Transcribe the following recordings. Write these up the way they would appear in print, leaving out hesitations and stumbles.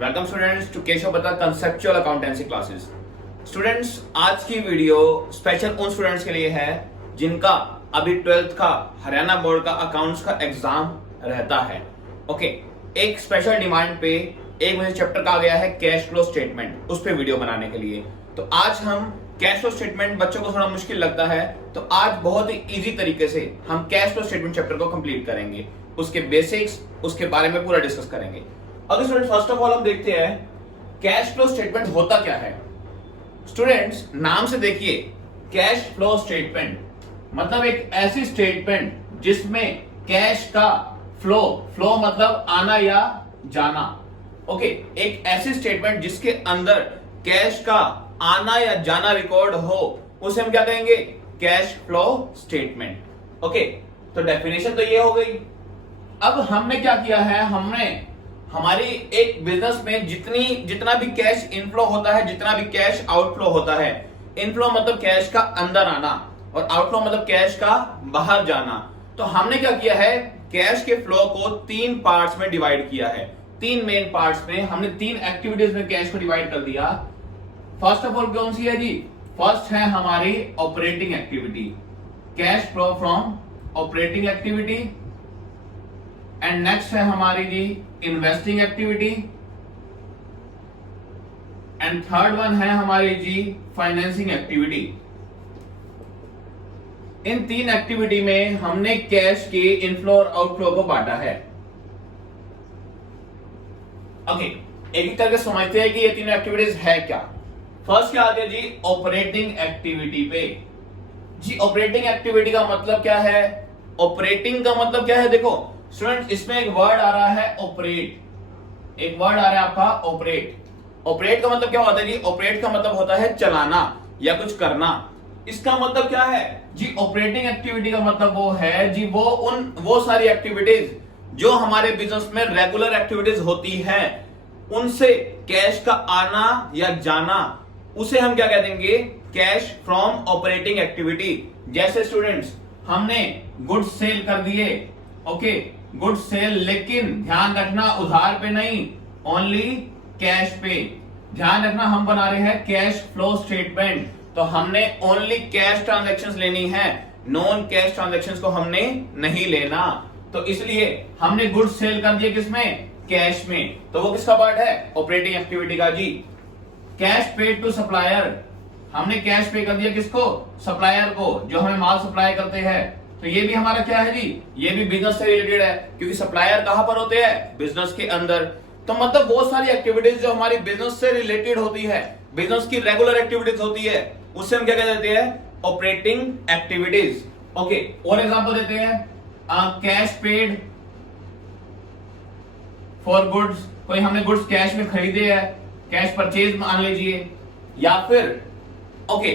Welcome students to Keshav Batta conceptual accountancy classes. Students, आज की video special उन स्टूडेंट्स के लिए है जिनका अभी 12th का हरियाणा बोर्ड का अकाउंट्स का एग्जाम रहता है। ओके, एक स्पेशल डिमांड पे एक मुझे चैप्टर का आ गया है कैश फ्लो स्टेटमेंट, उस पे वीडियो बनाने के लिए। तो आज हम कैश फ्लो स्टेटमेंट, बच्चों को थोड़ा मुश्किल लगता है, तो आज बहुत ही इजी तरीके से हम कैश फ्लो स्टेटमेंट चैप्टर को कंप्लीट करेंगे। उसके बेसिक्स, उसके बारे में पूरा डिस्कस करेंगे। अगर स्टूडेंट फर्स्ट ऑफ ऑल हम देखते हैं कैश फ्लो स्टेटमेंट होता क्या है। स्टूडेंट्स, नाम से देखिए, कैश फ्लो स्टेटमेंट मतलब एक ऐसी स्टेटमेंट जिसमें कैश का फ्लो मतलब आना या जाना। ओके, एक ऐसी स्टेटमेंट जिसके अंदर कैश का आना या जाना रिकॉर्ड हो, उसे हम क्या कहेंगे? Cash flow statement. ओके, तो डेफिनेशन तो ये हो गई। अब हमने क्या किया है, हमने हमारी एक बिजनेस में जितना भी कैश इनफ्लो होता है, जितना भी कैश आउटफ्लो होता है, इनफ्लो मतलब कैश का अंदर आना और आउटफ्लो मतलब कैश का बाहर जाना। तो हमने क्या किया है, कैश के फ्लो को 3 पार्ट्स में डिवाइड किया है। 3 मेन पार्ट्स में हमने 3 एक्टिविटीज में कैश को डिवाइड कर दिया। फर्स्ट ऑफ ऑल कौन सी है जी? फर्स्ट है हमारी operating activity, cash flow from operating activity. And next है हमारी जी investing activity. And third one है हमारी जी फाइनेंसिंग एक्टिविटी। इन 3 एक्टिविटी में हमने कैश के इनफ्लो और आउटफ्लो को बांटा है। ओके, एक एक करके समझते हैं कि ये 3 एक्टिविटीज है क्या। फर्स्ट क्या आती है जी? ऑपरेटिंग एक्टिविटी पे। जी, ऑपरेटिंग एक्टिविटी का मतलब क्या है? ऑपरेटिंग का मतलब क्या है? देखो स्टूडेंट, इसमें एक वर्ड आ रहा है ऑपरेट। एक वर्ड आ रहा है आपका ऑपरेट। ऑपरेट का मतलब क्या होता है जी? ऑपरेट का मतलब होता है चलाना या कुछ करना। इसका मतलब क्या है जी? ऑपरेटिंग एक्टिविटी का मतलब वो है जी, वो सारी एक्टिविटीज जो हमारे बिजनेस में रेगुलर एक्टिविटीज होती है, उनसे कैश का आना या जाना, उसे हम क्या कह देंगे? Cash from operating activity. जैसे स्टूडेंट्स, हमने गुड्स सेल कर दिए। ओके, गुड्स सेल, लेकिन ध्यान रखना उधार पे नहीं, ओनली कैश पे। ध्यान रखना, हम बना रहे हैं कैश फ्लो स्टेटमेंट, तो हमने ओनली कैश ट्रांजैक्शंस लेनी है, नॉन कैश ट्रांजैक्शंस को हमने नहीं लेना। तो इसलिए हमने गुड्स सेल कर दिए किसमें? कैश में। तो वो किसका पार्ट है? ऑपरेटिंग एक्टिविटी का जी। कैश पेड टू सप्लायर, हमने कैश पे कर दिया किसको? सप्लायर को, जो हमें माल सप्लाई करते हैं। तो ये भी हमारा क्या है जी? ये भी बिजनेस से रिलेटेड है, क्योंकि सप्लायर कहां पर होते हैं? बिजनेस के अंदर। तो मतलब बहुत सारी एक्टिविटीज जो हमारी बिजनेस से रिलेटेड होती है, बिजनेस की रेगुलर एक्टिविटीज होती है, उससे हम क्या कह देते हैं? Operating activities. ओके, और एग्जांपल देते हैं, कैश पेड फॉर गुड्स। कोई हमने गुड्स कैश में खरीदे है, कैश परचेज मान लीजिए। या फिर ओके,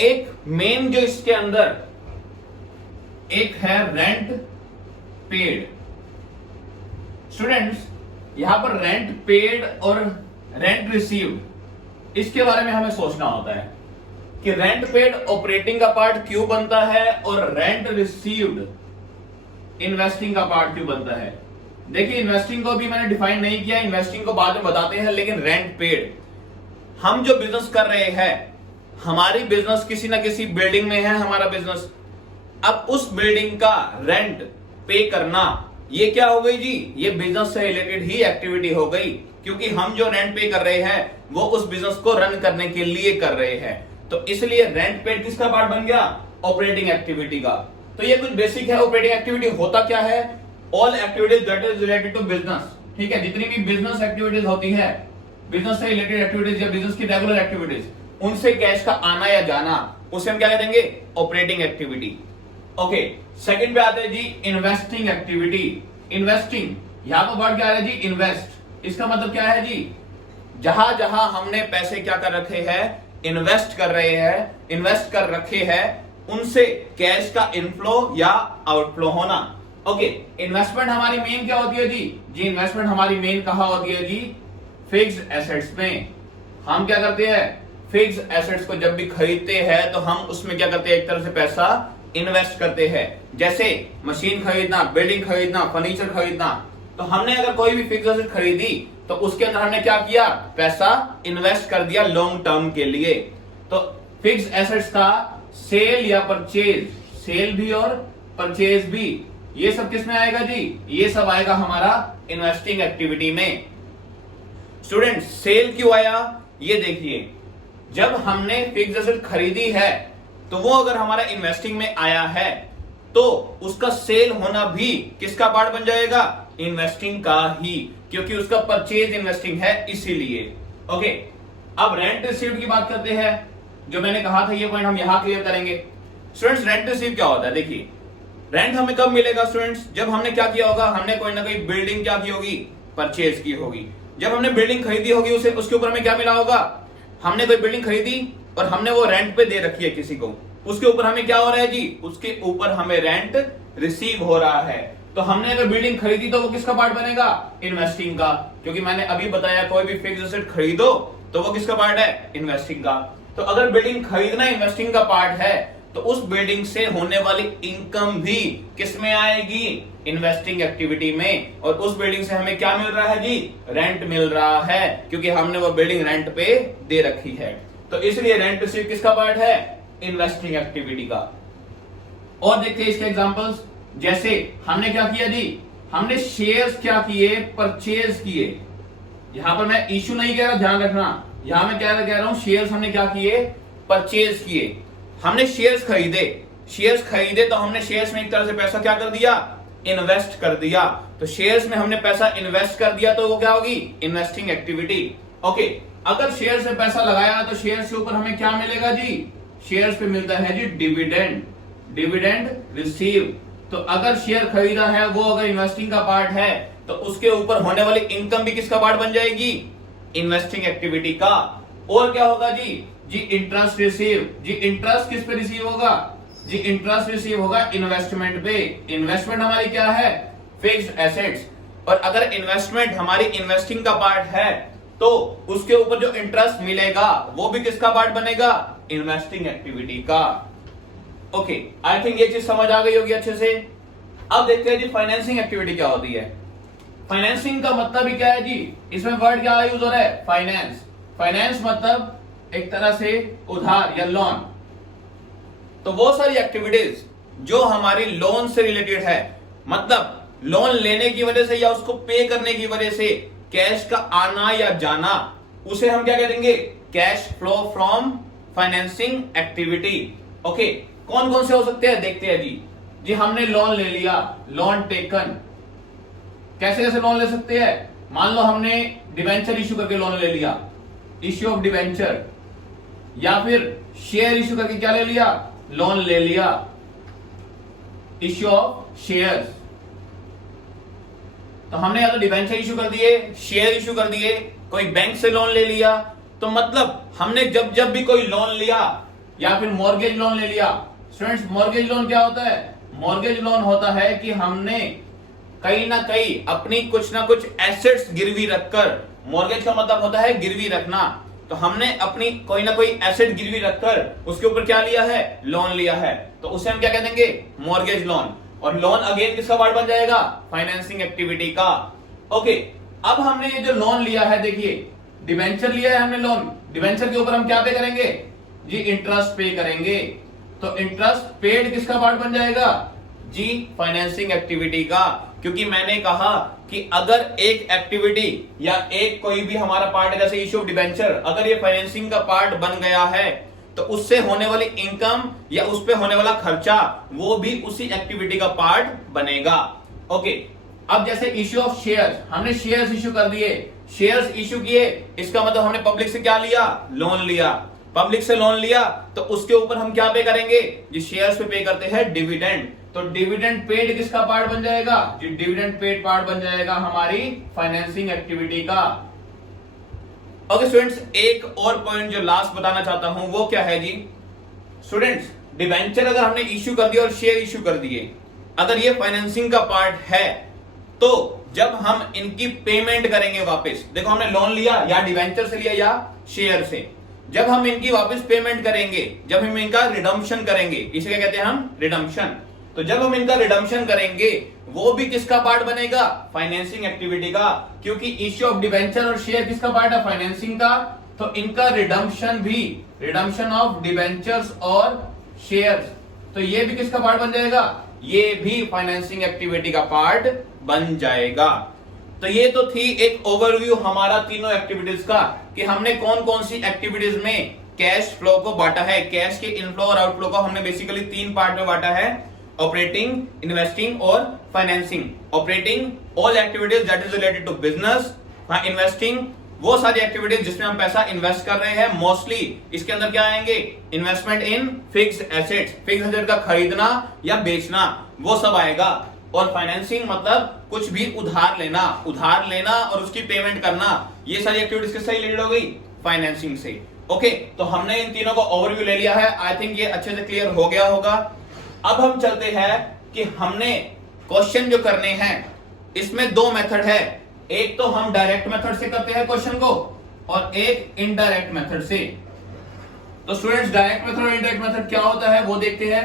एक मेन जो इसके अंदर एक है रेंट पेड। स्टूडेंट्स, यहां पर रेंट पेड और रेंट रिसीव्ड, इसके बारे में हमें सोचना होता है कि रेंट पेड ऑपरेटिंग का पार्ट क्यों बनता है और रेंट रिसीव्ड इन्वेस्टिंग का पार्ट क्यों बनता है। देखिए, इन्वेस्टिंग को भी मैंने डिफाइन नहीं किया, इन्वेस्टिंग को बाद में बताते हैं, लेकिन रेंट पेड, हम जो बिजनेस कर रहे हैं, हमारी बिजनेस किसी ना किसी बिल्डिंग में है, हमारा बिजनेस। अब उस बिल्डिंग का रेंट पे करना, ये क्या हो गई जी? ये बिजनेस से रिलेटेड ही एक्टिविटी हो गई, क्योंकि हम जो रेंट पे कर रहे हैं वो उस बिजनेस को रन करने के लिए कर रहे हैं। तो इसलिए रेंट पेड किसका पार्ट बन गया? ऑपरेटिंग एक्टिविटी का। तो ये कुछ बेसिक है। ऑपरेटिंग एक्टिविटी होता क्या है? All activities that is related to business. ठीक है, जितनी भी बिजनेस एक्टिविटीज होती है, बिजनेस से रिलेटेड एक्टिविटीज या बिजनेस की रेगुलर एक्टिविटीज, उनसे कैश का आना या जाना, उसे हम क्या कह देंगे? Operating activity. ओके, सेकंड पे आते हैं जी इन्वेस्टिंग एक्टिविटी। इन्वेस्टिंग, यहां पर वर्ड क्या है जी? इन्वेस्ट। इसका मतलब क्या है जी? जहां जहां हमने पैसे क्या कर रखे हैं? इन्वेस्ट कर रहे हैं, इन्वेस्ट कर रखे हैं, उनसे कैश का इनफ्लो या आउटफ्लो होना। ओके, इन्वेस्टमेंट हमारी मेन क्या होती है जी? जी, इन्वेस्टमेंट हमारी मेन कहां होती है जी? फिक्स्ड एसेट्स में। हम क्या करते हैं? फिक्स्ड एसेट्स को जब भी खरीदते हैं तो हम उसमें क्या करते हैं? एक तरह से पैसा इन्वेस्ट करते हैं। जैसे मशीन खरीदना, बिल्डिंग खरीदना, फर्नीचर खरीदना, तो हमने अगर कोई भी फिक्स्ड एसेट खरीदी तो उसके अंदर हमने क्या किया, पैसा इन्वेस्ट कर दिया लॉन्ग टर्म के लिए। तो फिक्स्ड एसेट्स का सेल या परचेज, सेल भी और परचेज भी, ये सब किस में आएगा जी, ये सब आएगा हमारा इन्वेस्टिंग एक्टिविटी में। स्टूडेंट सेल क्यों आया, ये देखिए, जब हमने फिक्स्ड एसेट खरीदी है तो वो अगर हमारा इन्वेस्टिंग में आया है तो उसका सेल होना भी किसका पार्ट बन जाएगा, इन्वेस्टिंग का ही, क्योंकि उसका परचेज इन्वेस्टिंग है इसीलिए। ओके, अब रेंट रिसीव्ड की बात करते हैं, जो मैंने कहा था ये पॉइंट हम यहां क्लियर करेंगे। स्टूडेंट्स रेंट रिसीव क्या होता है, देखिए रेंट हमें कब मिलेगा स्टूडेंट्स, जब हमने क्या किया होगा, हमने कोई ना कोई बिल्डिंग क्या की होगी, परचेज की होगी। जब हमने बिल्डिंग खरीदी होगी उसे उसके ऊपर हमें क्या मिला होगा, हमने कोई बिल्डिंग खरीदी और हमने वो रेंट पे दे रखी है किसी को, उसके ऊपर हमें क्या हो रहा है जी, उसके ऊपर हमें रेंट रिसीव हो रहा है। तो हमने अगर बिल्डिंग खरीदी तो वो किसका पार्ट बनेगा, इन्वेस्टिंग का, क्योंकि मैंने अभी बताया कोई भी फिक्स्ड एसेट खरीदो तो वो किसका पार्ट है, इन्वेस्टिंग का। तो अगर बिल्डिंग खरीदना इन्वेस्टिंग का पार्ट है तो उस बिल्डिंग से होने वाली इनकम भी किस में आएगी, इन्वेस्टिंग एक्टिविटी में। और उस बिल्डिंग से हमें क्या मिल रहा है जी, रेंट मिल रहा है, क्योंकि हमने वो बिल्डिंग रेंट पे दे रखी है। तो इसलिए रेंट रिसीव किसका पार्ट है, इन्वेस्टिंग एक्टिविटी का। और देखते हैं इसके एग्जांपल्स, जैसे हमने क्या किया जी, हमने शेयर्स क्या किए, परचेज किए। यहां पर मैं इश्यू नहीं कह रहा, ध्यान रखना, यहां मैं क्या कह रहा हूं, शेयर्स हमने क्या किए, परचेज किए। हमने शेयर्स खरीदे तो हमने शेयर्स में एक तरह से पैसा क्या कर दिया, इन्वेस्ट कर दिया। तो शेयर्स में हमने पैसा इन्वेस्ट कर दिया तो वो क्या होगी, इन्वेस्टिंग एक्टिविटी। ओके, अगर शेयर से पैसा लगाया तो शेयर के ऊपर हमें क्या मिलेगा जी, शेयर्स पे मिलता है जी डिविडेंड, डिविडेंड रिसीव। तो अगर शेयर खरीदा है वो अगर इन्वेस्टिंग का पार्ट है तो उसके ऊपर होने वाली इनकम भी किसका पार्ट बन जाएगी, इन्वेस्टिंग एक्टिविटी का। और क्या होगा जी इंटरेस्ट रिसीव, जी इंटरेस्ट किस पे रिसीव होगा, जी इंटरेस्ट रिसीव होगा इन्वेस्टमेंट पे। इन्वेस्टमेंट हमारी क्या है, फिक्स्ड एसेट्स, और अगर इन्वेस्टमेंट हमारी इन्वेस्टिंग का पार्ट है तो उसके ऊपर जो इंटरेस्ट मिलेगा वो भी किसका पार्ट बनेगा, इन्वेस्टिंग एक्टिविटी का। ओके, आई थिंक ये चीज समझ आ गई होगी अच्छे से। अब देखते हैं जी फाइनेंसिंग एक्टिविटी क्या होती है। फाइनेंसिंग का मतलब ही क्या है जी, इसमें वर्ड क्या यूज हो रहा है, फाइनेंस। फाइनेंस मतलब एक तरह से उधार या लोन। तो वो सारी एक्टिविटीज जो हमारी लोन से रिलेटेड है, मतलब लोन लेने की वजह से या उसको पे करने की वजह से कैश का आना या जाना, उसे हम क्या करेंगे, cash flow from financing activity. Okay, कौन कौन से हो सकते हैं देखते हैं जी हमने लोन ले लिया, लोन टेकन। कैसे कैसे लोन ले सकते हैं, मान लो हमने डिवेंचर इश्यू करके लोन ले लिया, इश्यू ऑफ डिवेंचर, या फिर शेयर इश्यू करके क्या ले लिया, लोन ले लिया, इश्यू ऑफ शेयर्स। तो हमने या तो डिवेंचर इश्यू कर दिए, शेयर इश्यू कर दिए, कोई बैंक से लोन ले लिया। तो मतलब हमने जब जब भी कोई लोन लिया या फिर मॉर्गेज लोन ले लिया। स्टूडेंट्स, मॉर्गेज लोन क्या होता है, मॉर्गेज लोन होता है कि हमने कहीं ना कहीं अपनी कुछ ना कुछ एसेट्स गिरवी रखकर, मॉर्गेज का मतलब होता है गिरवी रखना, तो हमने अपनी कोई ना कोई एसेट गिरवी रखकर उसके ऊपर क्या लिया है, लोन लिया है, तो उसे हम क्या कह देंगे, मॉर्गेज लोन। और लोन अगेन किसका पार्ट बन जाएगा, फाइनेंसिंग एक्टिविटी का। ओके, अब हमने ये जो लोन लिया है, देखिए डिवेंचर लिया है हमने लोन, डिवेंचर के ऊपर हम क्या पे करेंगे जी, इंटरेस्ट पे करेंगे। तो इंटरेस्ट पेड किसका पार्ट बन जाएगा जी, फाइनेंसिंग एक्टिविटी का। क्योंकि मैंने कहा कि अगर एक एक्टिविटी या एक कोई भी हमारा पार्ट है, जैसे इश्यू ऑफ डिवेंचर, अगर ये फाइनेंसिंग का पार्ट बन गया है तो उससे होने वाली इनकम या उस पे होने वाला खर्चा वो भी उसी एक्टिविटी का पार्ट बनेगा। ओके, अब जैसे इश्यू ऑफ शेयर्स, हमने शेयर्स इश्यू कर दिए, शेयर्स इश्यू किए, इसका मतलब हमने पब्लिक से क्या लिया, लोन लिया। पब्लिक से लोन लिया तो उसके ऊपर हम क्या पे करेंगे जी, शेयर्स पे करते हैं डिविडेंड। तो डिविडेंड पेड किसका पार्ट बन जाएगा जी, डिविडेंड पेड पार्ट बन जाएगा हमारी फाइनेंसिंग एक्टिविटी का। ओके स्टूडेंट्स, एक और पॉइंट जो लास्ट बताना चाहता हूं वो क्या है जी, स्टूडेंट्स डिवेंचर अगर हमने इश्यू कर दिया और शेयर इश्यू कर दिए, अगर ये फाइनेंसिंग का पार्ट है तो जब हम इनकी पेमेंट करेंगे वापस, देखो हमने लोन लिया या डिवेंचर से लिया या शेयर से, जब हम इनकी वापस पेमेंट करेंगे, जब हम इनका रिडम्पशन करेंगे, इसे क्या कहते हैं हम, रिडम्पशन। तो जब हम इनका रिडम्पशन करेंगे वो भी किसका पार्ट बनेगा, फाइनेंसिंग एक्टिविटी का, क्योंकि इश्यू ऑफ डिबेंचर और शेयर किसका पार्ट है, फाइनेंसिंग का। तो इनका रिडम्पशन भी, रिडम्पशन ऑफ डिबेंचर्स और शेयर्स, तो ये भी किसका पार्ट बन जाएगा, ये भी फाइनेंसिंग एक्टिविटी का पार्ट बन जाएगा। तो ये तो थी एक ओवरव्यू हमारा तीनों एक्टिविटीज का कि हमने कौन कौन सी एक्टिविटीज में कैश फ्लो को बांटा है। कैश के इनफ्लो और आउटफ्लो को हमने बेसिकली 3 पार्ट में बांटा है, ऑपरेटिंग, इन्वेस्टिंग और financing. Operating all activities that is related to business, investing वो सारी एक्टिविटीज जिसमें हम पैसा इन्वेस्ट कर रहे हैं। मोस्टली इसके अंदर क्या आएंगे, investment in fixed assets, fixed asset का खरीदना या बेचना, वो सब आएगा। और फाइनेंसिंग मतलब कुछ भी उधार लेना और उसकी पेमेंट करना, ये सारी एक्टिविटीज किससे रिलेटेड हो गई, फाइनेंसिंग से। ओके, तो हमने इन तीनों का ओवरव्यू ले लिया है। आई थिंक ये अच्छे से क्लियर हो गया होगा। अब हम चलते हैं कि हमने क्वेश्चन जो करने हैं इसमें 2 मेथड है, एक तो हम डायरेक्ट मेथड से करते हैं क्वेश्चन को और एक इनडायरेक्ट मेथड से। तो स्टूडेंट्स डायरेक्ट मेथड और इनडायरेक्ट मेथड क्या होता है वो देखते हैं।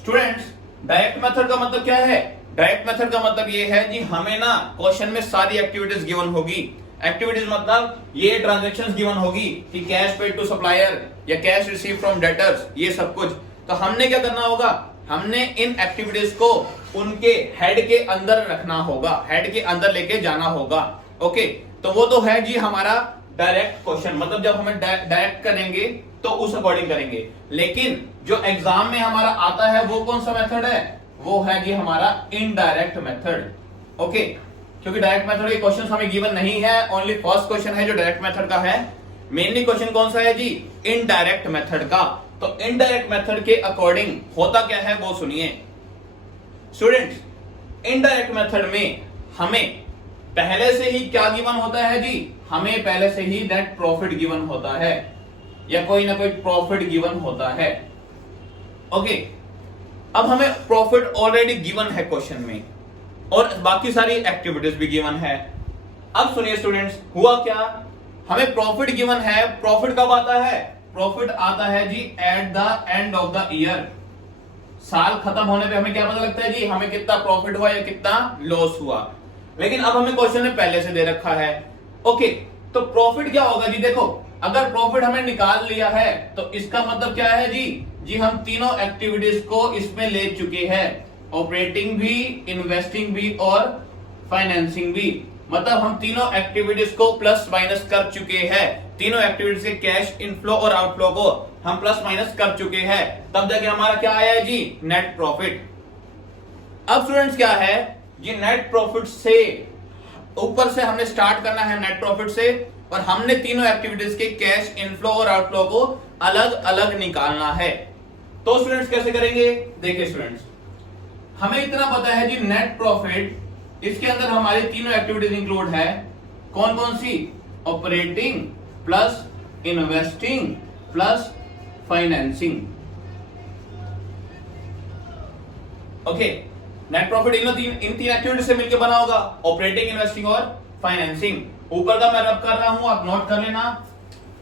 स्टूडेंट्स डायरेक्ट मेथड का मतलब क्या है, डायरेक्ट मेथड का मतलब ये है जी हमें ना क्वेश्चन में सारी एक्टिविटीज गिवन होगी। एक्टिविटीज मतलब ये ट्रांजैक्शंस गिवन होगी कि कैश पेड टू सप्लायर या कैश रिसीव फ्रॉम डेटर्स, ये सब कुछ। तो हमने क्या करना होगा, हमने इन एक्टिविटीज को उनके हेड के अंदर रखना होगा, हेड के अंदर लेके जाना होगा। ओके, तो वो तो है जी हमारा डायरेक्ट क्वेश्चन, मतलब जब हमें डायरेक्ट करेंगे तो उस अकॉर्डिंग करेंगे। लेकिन जो एग्जाम में हमारा आता है वो कौन सा मेथड है, वो है जी हमारा इनडायरेक्ट मेथड। ओके, क्योंकि डायरेक्ट मेथड के क्वेश्चंस हमें गिवन नहीं है, ओनली फर्स्ट क्वेश्चन है जो डायरेक्ट मेथड का है। मेनली क्वेश्चन कौन सा है जी, इनडायरेक्ट मेथड का। तो इनडायरेक्ट मेथड के अकॉर्डिंग होता क्या है वो सुनिए। स्टूडेंट्स इनडायरेक्ट मेथड में हमें पहले से ही क्या गिवन होता है जी, हमें पहले से ही नेट प्रॉफिट गिवन होता है या कोई ना कोई प्रॉफिट गिवन होता है। ओके, अब हमें प्रॉफिट ऑलरेडी गिवन है क्वेश्चन में और बाकी सारी एक्टिविटीज भी गिवन है। अब सुनिए स्टूडेंट्स, हुआ क्या, हमें प्रॉफिट गिवन है। प्रॉफिट कब आता है, प्रॉफिट आता है जी at the end of the year. साल खत्म होने पे हमें क्या पता लगता है जी, हमें कितना प्रॉफिट हुआ या कितना लॉस हुआ। लेकिन अब हमें क्वेश्चन में पहले से दे रखा है। ओके, तो प्रॉफिट क्या होगा जी, देखो अगर प्रॉफिट हमने निकाल लिया है तो इसका मतलब क्या है जी हम तीनों एक्टिविटीज को इसमें ले चुके हैं, ऑपरेटिंग भी, इन्वेस्टिंग भी और फाइनेंसिंग भी। मतलब हम तीनों एक्टिविटीज को प्लस माइनस कर चुके हैं, तीनों एक्टिविटीज के कैश इनफ्लो और आउटफ्लो को हम प्लस माइनस कर चुके हैं, तब जाके हमारा क्या आया है जी, नेट प्रॉफिट। अब स्टूडेंट्स क्या है, ये नेट प्रॉफिट से ऊपर से हमने स्टार्ट करना है, नेट प्रॉफिट से, और हमने तीनों एक्टिविटीज के कैश इनफ्लो और आउटफ्लो को अलग अलग निकालना है। तो स्टूडेंट्स कैसे करेंगे, देखिए स्टूडेंट्स हमें इतना पता है जी नेट प्रॉफिट, इसके अंदर हमारी तीनों एक्टिविटीज इंक्लूड है। कौन कौन सी, operating plus investing plus financing. Okay, net profit इन तीन एक्टिविटीज से मिलकर बना होगा, ऑपरेटिंग, इन्वेस्टिंग और फाइनेंसिंग। ऊपर का मैं रब कर रहा हूं, आप नोट कर लेना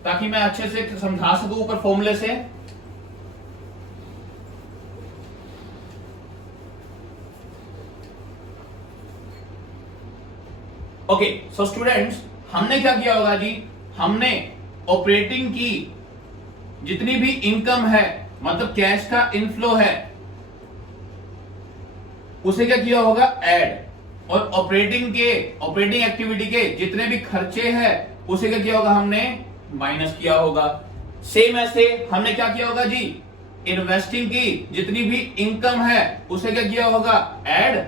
ताकि मैं अच्छे से समझा सकूं ऊपर फॉर्मूले से। ओके, सो स्टूडेंट्स हमने क्या किया होगा जी, हमने ऑपरेटिंग की जितनी भी इनकम है, मतलब कैश का इनफ्लो है, उसे क्या किया होगा, ऐड, और ऑपरेटिंग एक्टिविटी के जितने भी खर्चे हैं उसे क्या किया होगा, हमने माइनस किया होगा। सेम ऐसे हमने क्या किया होगा जी, इन्वेस्टिंग की जितनी भी इनकम है उसे क्या किया होगा, ऐड,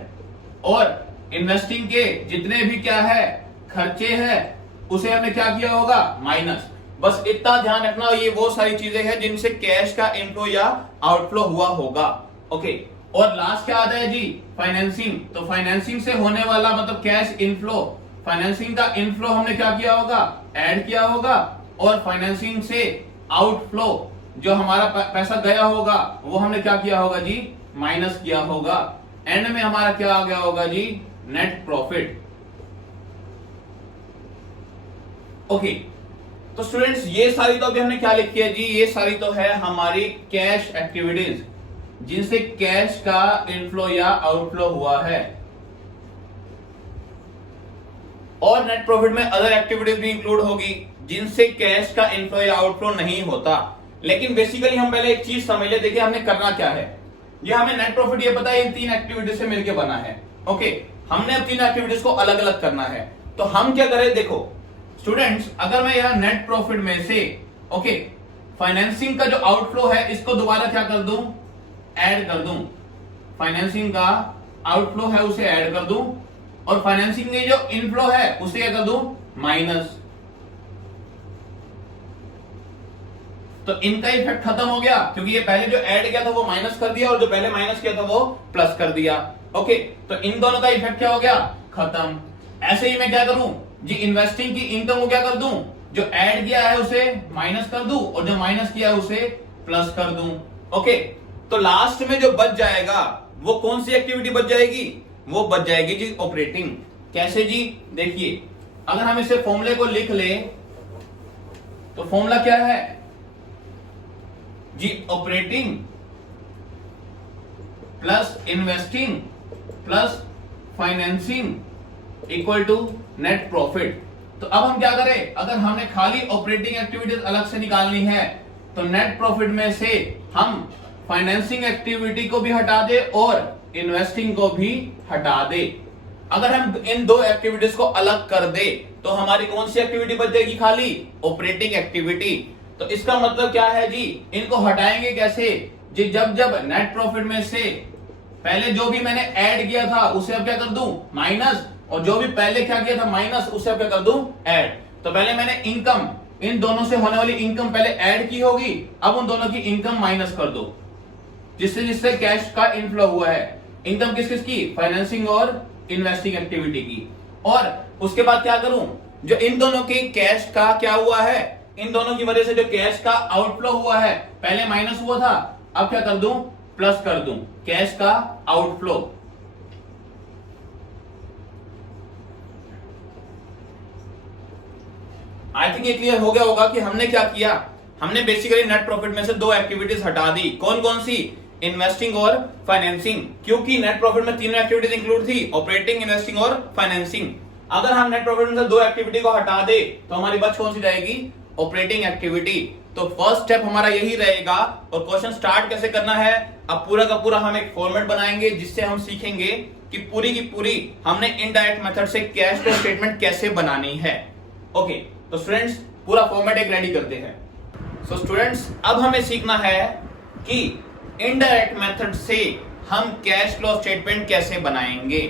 और इन्वेस्टिंग के जितने भी क्या है खर्चे हैं उसे हमने क्या किया होगा, माइनस। बस इतना ध्यान रखना, ये वो सारी चीजें हैं जिनसे कैश का इनफ्लो या आउटफ्लो हुआ होगा। ओके, और लास्ट क्या आता है जी, फाइनेंसिंग। तो फाइनेंसिंग से होने वाला मतलब कैश इनफ्लो, फाइनेंसिंग का इनफ्लो हमने क्या किया होगा, ऐड किया होगा, और फाइनेंसिंग से आउटफ्लो जो हमारा पैसा गया होगा वो हमने क्या किया होगा जी, माइनस किया होगा। एंड में हमारा क्या आ गया होगा जी, नेट प्रॉफिट। ओके, तो स्टूडेंट्स ये सारी तो अभी हमने क्या लिखी है जी, ये सारी तो है हमारी कैश एक्टिविटीज। जिनसे कैश का इनफ्लो या आउटफ्लो हुआ है। और नेट प्रॉफिट में अदर एक्टिविटीज भी इंक्लूड होगी जिनसे कैश का इनफ्लो या आउटफ्लो नहीं होता। लेकिन बेसिकली हम पहले एक चीज समझ ले, देखिए हमने करना क्या है। ये हमें नेट प्रॉफिट ये पता है इन 3 एक्टिविटीज से मिलकर बना है। ओके, हमने अब 3 एक्टिविटीज को अलग अलग करना है। तो हम क्या करें, देखो स्टूडेंट्स, अगर मैं यहां नेट प्रॉफिट में से फाइनेंसिंग का जो आउटफ्लो है इसको दोबारा क्या कर दूं, ऐड कर दूं। फाइनेंसिंग का आउटफ्लो है उसे ऐड कर दूं, और फाइनेंसिंग में जो इनफ्लो है उसे क्या कर दूं, माइनस। तो इनका इफेक्ट खत्म हो गया, क्योंकि ये पहले जो ऐड किया था वो माइनस कर दिया और जो पहले माइनस किया था वो प्लस कर दिया। ओके, तो इन दोनों का इफेक्ट क्या हो गया, खत्म। ऐसे ही मैं क्या करूं जी, इन्वेस्टिंग की इनकम को क्या कर दूं, जो ऐड किया है उसे माइनस कर दूं और जो माइनस किया है उसे प्लस कर दूं। ओके, तो लास्ट में जो बच जाएगा वो कौन सी एक्टिविटी बच जाएगी, वो बच जाएगी जी ऑपरेटिंग। कैसे जी, देखिए अगर हम इसे फॉर्मूले को लिख ले तो फॉर्मूला क्या है जी, operating plus investing plus financing equal to net profit. तो अब हम क्या करें, अगर हमने खाली ऑपरेटिंग एक्टिविटीज अलग से निकालनी है तो नेट प्रॉफिट में से हम फाइनेंसिंग एक्टिविटी को भी हटा दे और इन्वेस्टिंग को भी हटा दे। अगर हम इन 2 एक्टिविटीज को अलग कर दे तो हमारी कौन सी एक्टिविटी बच जाएगी, खाली ऑपरेटिंग एक्टिविटी। तो इसका मतलब क्या है जी, इनको हटाएंगे कैसे जी, जब जब नेट प्रॉफिट में से पहले जो भी मैंने ऐड किया था उसे अब क्या कर दूं, माइनस, और जो भी पहले क्या किया था माइनस उसे अब क्या कर दूं, ऐड। तो पहले मैंने इनकम, इन दोनों से होने वाली इनकम पहले ऐड की होगी, अब उन दोनों की इनकम माइनस कर दो, जिससे जिससे कैश का इनफ्लो हुआ है। इनकम किस किस की, फाइनेंसिंग और इन्वेस्टिंग एक्टिविटी की। और उसके बाद क्या करूं, जो इन दोनों के कैश का क्या हुआ है, इन दोनों की वजह से जो कैश का आउटफ्लो हुआ है, पहले माइनस हुआ था, अब क्या कर दूं, प्लस कर दूं, कैश का आउटफ्लो। आई थिंक ये क्लियर हो गया होगा कि हमने क्या किया। हमने बेसिकली नेट प्रॉफिट में से 2 एक्टिविटीज हटा दी। कौन कौन सी, इन्वेस्टिंग और फाइनेंसिंग, क्योंकि नेट प्रॉफिट में 3 एक्टिविटीज इंक्लूड थी, ऑपरेटिंग, इन्वेस्टिंग और फाइनेंसिंग। अगर हम नेट प्रॉफिट में से 2 एक्टिविटी को हटा दे तो हमारी बच कौन सी जाएगी, ऑपरेटिंग एक्टिविटी। तो फर्स्ट स्टेप हमारा यही रहेगा। और क्वेश्चन स्टार्ट कैसे करना है, अब पूरा का पूरा हम एक फॉर्मेट बनाएंगे जिससे हम सीखेंगे कि पूरी की पूरी हमने इनडायरेक्ट मेथड से कैश फ्लो स्टेटमेंट कैसे बनानी है। ओके, तो स्टूडेंट्स पूरा फॉर्मेट एक रेडी करते हैं। सो स्टूडेंट्स, अब हमें सीखना है कि इनडायरेक्ट मेथड से हम कैश फ्लो स्टेटमेंट कैसे बनाएंगे।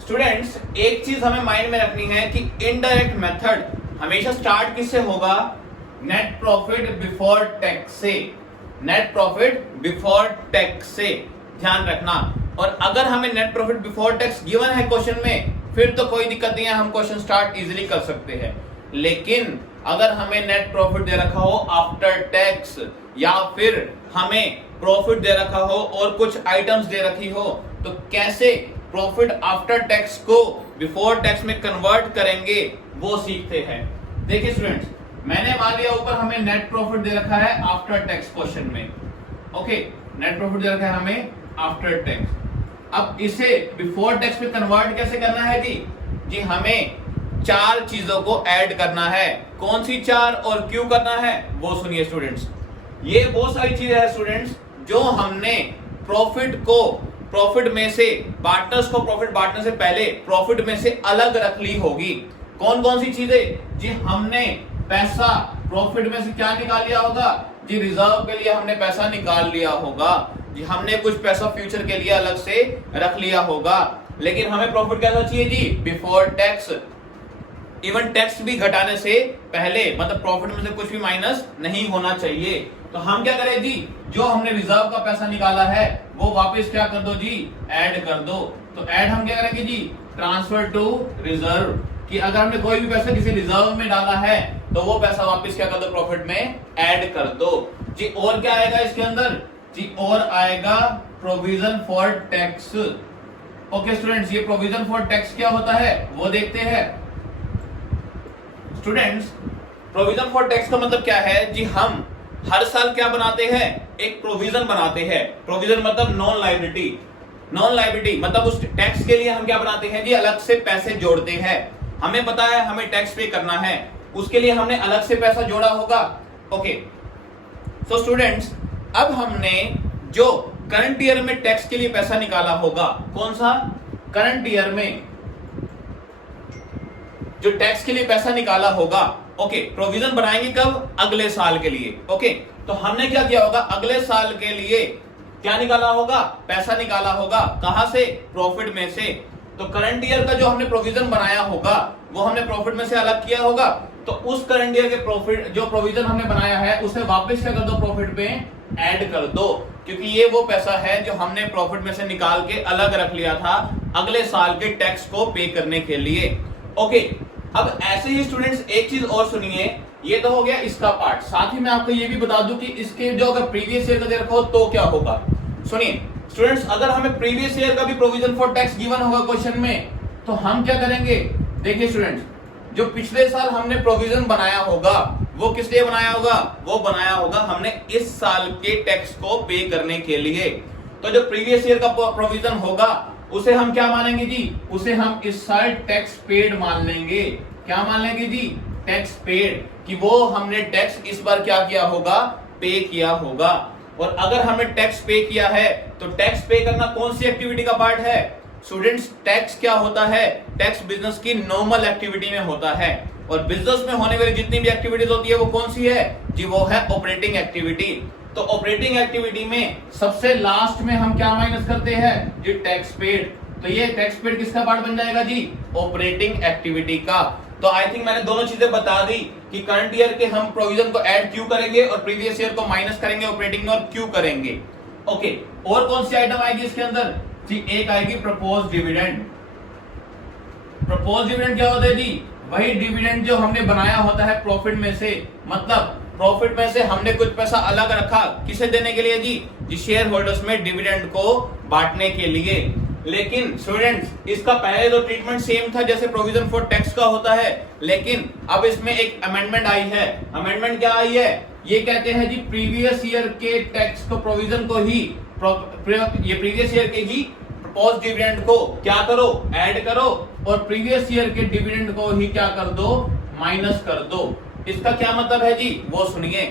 स्टूडेंट्स, एक चीज हमें माइंड में रखनी है कि इनडायरेक्ट मेथड हमेशा स्टार्ट किससे होगा, नेट प्रॉफिट बिफोर टैक्स से। नेट प्रॉफिट बिफोर टैक्स से ध्यान रखना। और अगर हमें net profit before tax given है क्वेश्चन में, फिर तो कोई दिक्कत नहीं है, हम क्वेश्चन स्टार्ट इजीली कर सकते हैं। लेकिन अगर हमें नेट प्रॉफिट दे रखा हो आफ्टर टैक्स, या फिर हमें प्रॉफिट दे रखा हो और कुछ आइटम्स दे रखी हो, तो कैसे प्रॉफिट आफ्टर टैक्स को बिफोर टैक्स में कन्वर्ट करेंगे वो सीखते हैं। देखिए स्टूडेंट्स, मैंने मान लिया ऊपर हमें नेट प्रॉफिट दे रखा है आफ्टर टैक्स क्वेश्चन में। ओके, नेट प्रॉफिट दे रखा है हमें आफ्टर टैक्स। अब इसे बिफोर टैक्स में कन्वर्ट कैसे करना है जी हमें 4 चीजों को ऐड करना है। कौन सी 4 और क्यों करना है वो सुनिए स्टूडेंट्स। ये वो सारी चीजें हैं स्टूडेंट्स जो हमने प्रॉफिट में से, पार्टनर्स को प्रॉफिट बांटने से पहले प्रॉफिट में से अलग रख ली होगी। कौन कौन सी चीजें जी, हमने पैसा प्रॉफिट में से क्या निकाल लिया होगा जी, रिजर्व के लिए हमने पैसा निकाल लिया होगा जी, हमने कुछ पैसा फ्यूचर के लिए अलग से रख लिया होगा। लेकिन हमें प्रॉफिट कैसा चाहिए जी, बिफोर टैक्स। इवन टैक्स भी घटाने से पहले, मतलब प्रॉफिट में से कुछ भी माइनस नहीं होना चाहिए। तो हम क्या करें जी, जो हमने रिजर्व का पैसा निकाला है वो वापस क्या कर दो जी, ऐड कर दो। तो ऐड हम क्या करेंगे जी, ट्रांसफर टू रिजर्व, कि अगर हमने कोई भी पैसा किसी रिजर्व में डाला है तो वो पैसा वापस क्या कर दो, प्रॉफिट में ऐड कर दो जी। और क्या आएगा इसके अंदर जी, और आएगा provision for tax. Okay students, ये प्रोविजन फॉर टैक्स क्या होता है वो देखते हैं। स्टूडेंट्स, प्रोविजन फॉर टैक्स का मतलब क्या है जी, हम हर साल क्या बनाते हैं, एक प्रोविजन बनाते हैं। प्रोविजन मतलब नॉन लायबिलिटी। नॉन लायबिलिटी मतलब उस टैक्स के लिए हम क्या बनाते हैं जी, अलग से पैसे जोड़ते हैं। हमें पता है हमें टैक्स पे करना है, उसके लिए हमने अलग से पैसा जोड़ा होगा। ओके, सो स्टूडेंट्स, अब हमने जो करंट ईयर में टैक्स के लिए पैसा निकाला होगा, कौन सा, करंट ईयर में जो टैक्स के लिए पैसा निकाला होगा, ओके, प्रोविजन बनाएंगे कब, अगले साल के लिए। ओके, तो हमने क्या किया होगा, अगले साल के लिए क्या निकाला होगा, पैसा निकाला होगा। कहां से, प्रॉफिट में से। तो करंट ईयर का जो हमने प्रोविजन बनाया होगा वो हमने प्रॉफिट में से अलग किया होगा। तो उस करंट ईयर के प्रॉफिट जो प्रोविजन हमने बनाया है उसे वापस क्या कर दो, प्रॉफिट में ऐड कर दो, क्योंकि ये वो पैसा है जो हमने प्रॉफिट में से निकाल के अलग रख लिया था अगले साल के टैक्स को पे करने के लिए। ओके, अब ऐसे ही स्टूडेंट्स एक चीज और सुनिए, ये तो हो गया इसका पार्ट। साथ ही मैं आपको ये भी बता दूं कि इसके जो अगर प्रीवियस ईयर का दे रखा हो तो क्या होगा। सुनिए स्टूडेंट्स, अगर हमें प्रीवियस ईयर का भी प्रोविजन फॉर टैक्स गिवन होगा क्वेश्चन में, तो हम क्या करेंगे, देखिए स्टूडेंट्स, जो पिछले साल हमने प्रोविजन बनाया होगा वो किस लिए बनाया होगा, वो बनाया होगा हमने इस साल के टैक्स को पे करने के लिए। तो जो प्रीवियस ईयर का प्रोविजन होगा उसे हम क्या मानेंगे जी, उसे हम इस साल टैक्स पेड मान लेंगे। क्या मान लेंगे जी, टैक्स पेड, कि वो हमने टैक्स इस बार क्या किया होगा, पे किया होगा। और अगर हमने टैक्स पे किया है तो टैक्स पे करना कौन सी एक्टिविटी का पार्ट है स्टूडेंट्स, टैक्स क्या होता है, टैक्स बिजनेस की नॉर्मल एक्टिविटी में होता है। और बिजनेस में होने वाली जितनी भी एक्टिविटीज होती है वो कौन सी है जी, वो है ऑपरेटिंग एक्टिविटी। तो ऑपरेटिंग एक्टिविटी में सबसे लास्ट में हम क्या माइनस करते हैं जी, टैक्स पेड। तो ये टैक्स पेड किसका पार्ट बन जाएगा जी, ऑपरेटिंग एक्टिविटी का। तो आई थिंक मैंने दोनों चीजें बता दी कि करंट ईयर के हम प्रोविजन को ऐड क्यों करेंगे और प्रीवियस ईयर को माइनस करेंगे ऑपरेटिंग में, और क्यों करेंगे। ओके, और कौन सी आइटम आएगी इसके अंदर जी, एक आएगी प्रपोज डिविडेंड। प्रपोज डिविडेंड क्या होता है जी, वही डिविडेंड जो हमने बनाया होता है प्रॉफिट में से। मतलब प्रॉफिट में से हमने कुछ पैसा अलग रखा, किसे देने के लिए जी, शेयर होल्डर्स में डिविडेंड को बांटने के लिए। लेकिन स्टूडेंट्स, इसका पहले तो ट्रीटमेंट सेम था जैसे प्रोविजन फॉर टैक्स का होता है, लेकिन अब इसमें एक अमेंडमेंट आई है। अमेंडमेंट क्या आई है, ये कहते हैं जी प्रीवियस ईयर के टैक्स को प्रोविजन को ही ये प्रीवियस ईयर के ही प्रपोज डिविडेंड को क्या करो, ऐड करो, और प्रीवियस ईयर के डिविडेंड को ही क्या कर दो, माइनस कर दो। इसका क्या मतलब है जी, वो सुनिए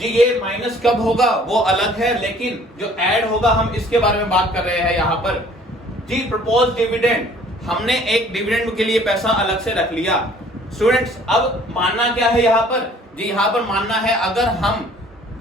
जी। ये माइनस कब होगा वो अलग है, लेकिन जो ऐड होगा हम इसके बारे में बात कर रहे हैं यहाँ पर जी। प्रपोज डिविडेंड, हमने एक डिविडेंड के लिए पैसा अलग से रख लिया। स्टूडेंट्स, अब मानना क्या है यहाँ पर जी, यहाँ पर मानना है अगर हम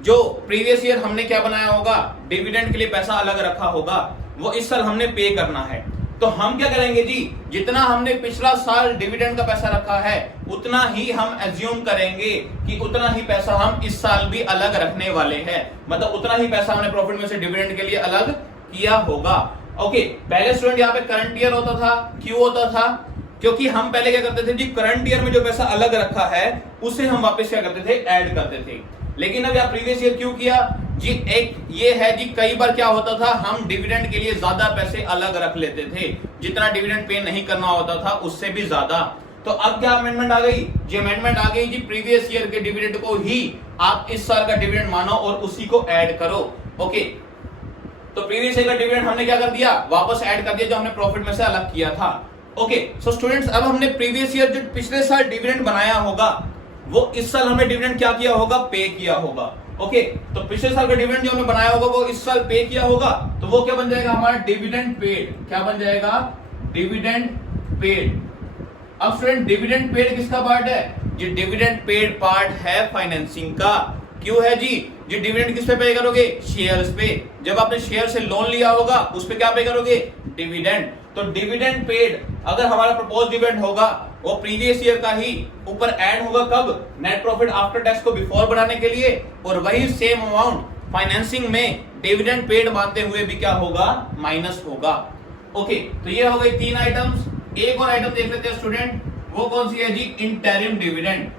जो प्रीवियस ईयर हमने क्या बनाया होगा, डिविडेंड के लिए पैसा अलग रखा होगा, वो इस साल हमने पे करना है। तो हम क्या करेंगे जी, जितना हमने पिछला साल डिविडेंड का पैसा रखा है उतना ही हम एज्यूम करेंगे कि उतना ही पैसा हम इस साल भी अलग रखने वाले हैं। मतलब उतना ही पैसा हमने प्रॉफिट में से डिविडेंड के लिए अलग किया होगा। ओके, पहले स्टूडेंट यहाँ पे करंट ईयर होता था, क्यों होता था, क्योंकि हम पहले क्या करते थे जी, करंट ईयर में जो पैसा अलग रखा है उसे हम वापस क्या करते थे, ऐड करते थे। लेकिन अब यहाँ प्रीवियस ईयर क्यों किया जी, एक ये है जी, कई बार क्या होता था हम डिविडेंड के लिए ज्यादा पैसे अलग रख लेते थे, जितना डिविडेंड पे नहीं करना होता था उससे भी ज्यादा। तो अब क्या अमेंडमेंट आ गई जी, अमेंडमेंट आ गई जी, प्रीवियस ईयर के डिविडेंड को ही आप इस साल का डिविडेंड मानो और उसी को ऐड करो। ओके, तो प्रीवियस ईयर का डिविडेंड हमने क्या कर दिया, वापस ऐड कर दिया जो हमने प्रॉफिट में से अलग किया था। ओके, सो स्टूडेंट्स, अब हमने प्रीवियस ईयर जो पिछले साल डिविडेंड बनाया होगा वो इस साल हमने डिविडेंड क्या किया होगा, पे किया होगा। ओके, तो पिछले साल का डिविडेंड जो हमने बनाया होगा वो इस साल पे किया होगा, तो वो क्या बन जाएगा हमारा, डिविडेंड पेड। क्या बन जाएगा, डिविडेंड पेड। अब स्टूडेंट, डिविडेंड पेड किसका पार्ट है जी, डिविडेंड पेड पार्ट है फाइनेंसिंग का। क्यों है जी, डिविडेंड किस पे पे करोगे, शेयर्स पे। जब आपने शेयर से लोन लिया होगा उस पे क्या पे करोगे, डिविडेंड। तो डिविडेंड पेड अगर हमारा प्रपोज डिविडेंड होगा वो प्रीवियस ईयर का ही ऊपर ऐड होगा, कब, नेट प्रॉफिट आफ्टर टैक्स को बिफोर बनाने के लिए, और वही सेम अमाउंट फाइनेंसिंग में डिविडेंड पेड मानते हुए भी क्या होगा, माइनस होगा। ओके, तो ये हो गई 3 आइटम्स। एक और आइटम देख लेते हैं स्टूडेंट, वो कौन सी है जी, इंटरिम डिविडेंड।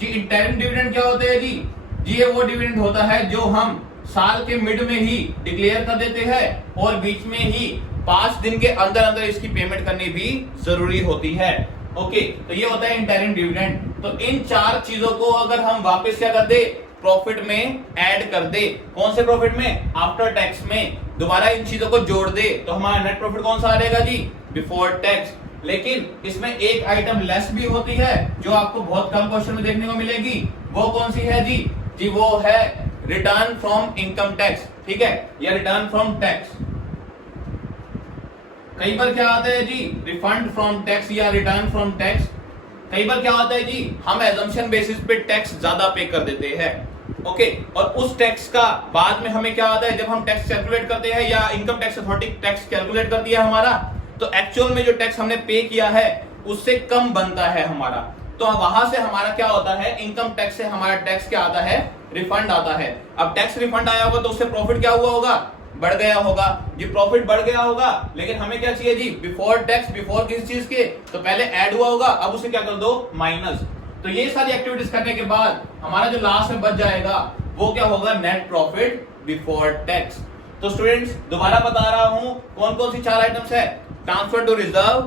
जी इंटरिम डिविडेंड क्या होते हैं जी, ये वो डिविडेंड होता है जो हम साल के मिड में ही डिक्लेयर कर देते हैं और बीच में ही 5 दिन के अंदर अंदर इसकी पेमेंट करनी भी जरूरी होती है। ओके, तो ये होता है इंटरिम डिविडेंड। तो इन 4 चीजों को अगर हम वापस क्या कर दे, प्रॉफिट में ऐड कर दे। कौन से प्रॉफिट में? आफ्टर टैक्स में दोबारा इन चीजों को जोड़ दे तो हमारा नेट प्रॉफिट कौन सा आ जाएगा जी? Before tax. लेकिन इसमें एक आइटम लेस भी होती है जो आपको बहुत कम क्वेश्चन में देखने को मिलेगी। वो कौन सी है जी? जी वो है रिटर्न फ्रॉम इनकम टैक्स, ठीक है, या रिटर्न फ्रॉम टैक्स। कई बार क्या आता है जी? रिफंड फ्रॉम टैक्स या रिटर्न फ्रॉम टैक्स। कई बार क्या होता है जी? हम एजम्पशन बेसिस पे टैक्स ज्यादा पे कर देते हैं, ओके, और उस टैक्स का बाद में हमें क्या आता है, जब हम टैक्स कैलकुलेट करते हैं या income tax authority tax calculate करती है हमारा, तो एक्चुअल में जो टैक्स हमने पे किया है उससे कम बनता है हमारा। तो वहां से हमारा क्या होता है? इनकम टैक्स से हमारा टैक्स क्या आता है? रिफंड आता है। अब टैक्स रिफंड आया होगा तो उससे प्रॉफिट क्या हुआ होगा? बढ़ गया होगा जी, प्रॉफिट बढ़ गया होगा। लेकिन हमें क्या चाहिए जी? बिफोर टैक्स, बिफोर किस चीज के? तो पहले ऐड हुआ होगा, अब उसे क्या कर दो? माइनस। तो ये सारी एक्टिविटीज करने के बाद हमारा जो लास्ट में बच जाएगा वो क्या होगा? Net profit before tax. तो स्टूडेंट्स दोबारा बता रहा हूं कौन कौन सी 4 आइटम्स है? Transfer to reserve,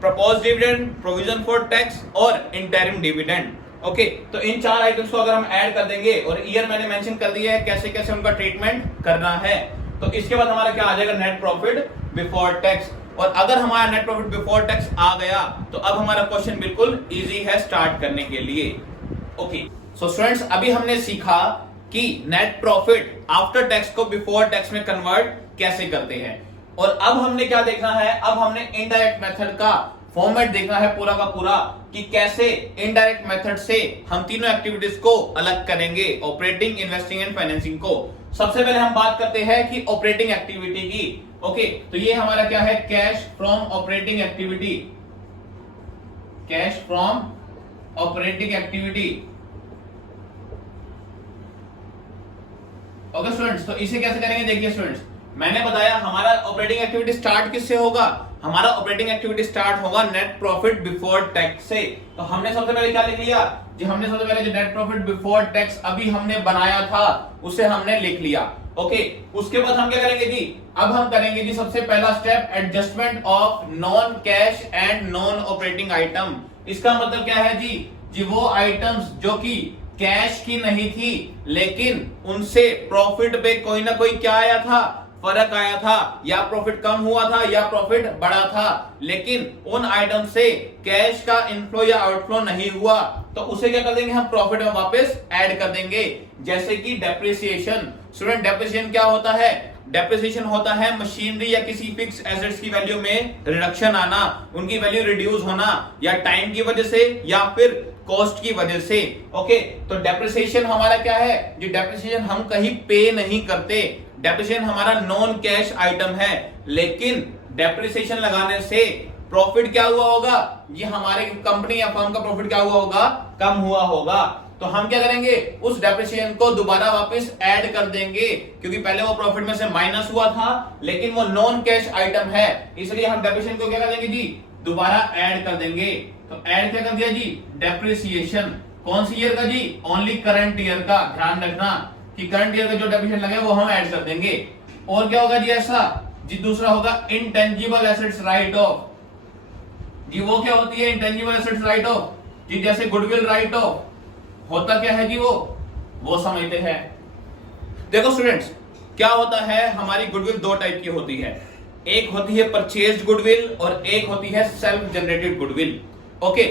proposed dividend, provision for tax और इंटरिम डिविडेंड। ओके, तो इन 4 आइटम्स को अगर हम ऐड कर देंगे और ईयर मैंने मेंशन कर दिया है कैसे कैसे उनका ट्रीटमेंट करना है, तो इसके बाद हमारा क्या आ जाएगा? Net profit before tax. और अगर हमारा नेट प्रॉफिट बिफोर टैक्स आ गया तो अब हमारा क्वेश्चन बिल्कुल इजी है स्टार्ट करने के लिए। ओके, सो स्टूडेंट्स अभी हमने सीखा कि नेट प्रॉफिट आफ्टर टैक्स को बिफोर टैक्स में कन्वर्ट कैसे करते हैं। और अब हमने क्या देखना है? अब हमने इनडायरेक्ट मेथड का फॉर्मेट देखना है पूरा का पूरा, कि कैसे इनडायरेक्ट मेथड से हम तीनों एक्टिविटीज को अलग करेंगे, ऑपरेटिंग, इन्वेस्टिंग एंड फाइनेंसिंग को। सबसे पहले हम बात करते हैं कि ऑपरेटिंग एक्टिविटी की। ओके, तो ये हमारा क्या है? Cash from operating activity. Cash from operating activity. Okay students, तो इसे कैसे करेंगे? देखिए स्टूडेंट्स, मैंने बताया हमारा ऑपरेटिंग एक्टिविटी स्टार्ट किससे होगा? हमारा ऑपरेटिंग एक्टिविटी स्टार्ट होगा नेट प्रॉफिट बिफोर टैक्स से। तो हमने सबसे पहले क्या लिख लिया जी? हमने सबसे पहले जो नेट प्रॉफिट बिफोर टैक्स अभी हमने बनाया था उसे हमने लिख लिया। ओके, उसके बाद हम क्या करेंगे जी? अब हम करेंगे जी सबसे पहला step, adjustment of non cash and non operating item. इसका मतलब क्या है जी? जी वो आइटम्स जो कि कैश की नहीं थी लेकिन उनसे प्रॉफिट पे कोई ना कोई क्या आया था? फर्क आया था, या प्रॉफिट कम हुआ था या प्रॉफिट बढ़ा था, लेकिन उन आइटम से कैश का इनफ्लो या आउटफ्लो नहीं हुआ, तो उसे क्या कर देंगे? हम प्रॉफिट में वापस ऐड कर देंगे। जैसे कि डेप्रिसिएशन। स्टूडेंट डेप्रिसिएशन क्या होता है? डेप्रिसिएशन होता है मशीनरी या किसी फिक्स एसेट्स की वैल्यू में रिडक्शन आना, उनकी वैल्यू रिड्यूस होना, या टाइम की वजह से या फिर कॉस्ट की वजह से। ओके, तो डेप्रिसिएशन हमारा क्या है? जी डेप्रिसिएशन हम कहीं पे नहीं करते। डेप्रिसिएशन हमारा नॉन कैश आइटम है, लेकिन डेप्रिसिएशन लगाने से प्रॉफिट क्या हुआ होगा? ये हमारे कंपनी या फर्म का प्रॉफिट क्या हुआ होगा? कम हुआ होगा। तो हम क्या करेंगे? उस डेप्रिसिएशन को दोबारा वापस ऐड कर देंगे, क्योंकि पहले वो प्रॉफिट में से माइनस हुआ था लेकिन वो नॉन कैश आइटम है, इसलिए हम डेप्रिसिएशन को क्या कर देंगे जी? दोबारा ऐड कर देंगे। तो ऐड क्या कर दिया जी? डेप्रिसिएशन। कौन सी ईयर का जी? ओनली करंट ईयर का। ध्यान रखना कि करंट ईयर का जो डेप्रिसिएशन लगे वो हम ऐड कर देंगे। और क्या होगा जी? ऐसा जी दूसरा होगा इंटेंजिबल एसेट्स राइट ऑफ। जी वो क्या होती है? इंटेंजिबल एसेट्स राइट ऑफ जी, जैसे गुडविल राइट ऑफ होता क्या है जी? वो समझते हैं। देखो स्टूडेंट्स, क्या होता है? हमारी गुडविल 2 टाइप की होती है। एक होती है परचेज्ड गुडविल और एक होती है self generated goodwill. Okay,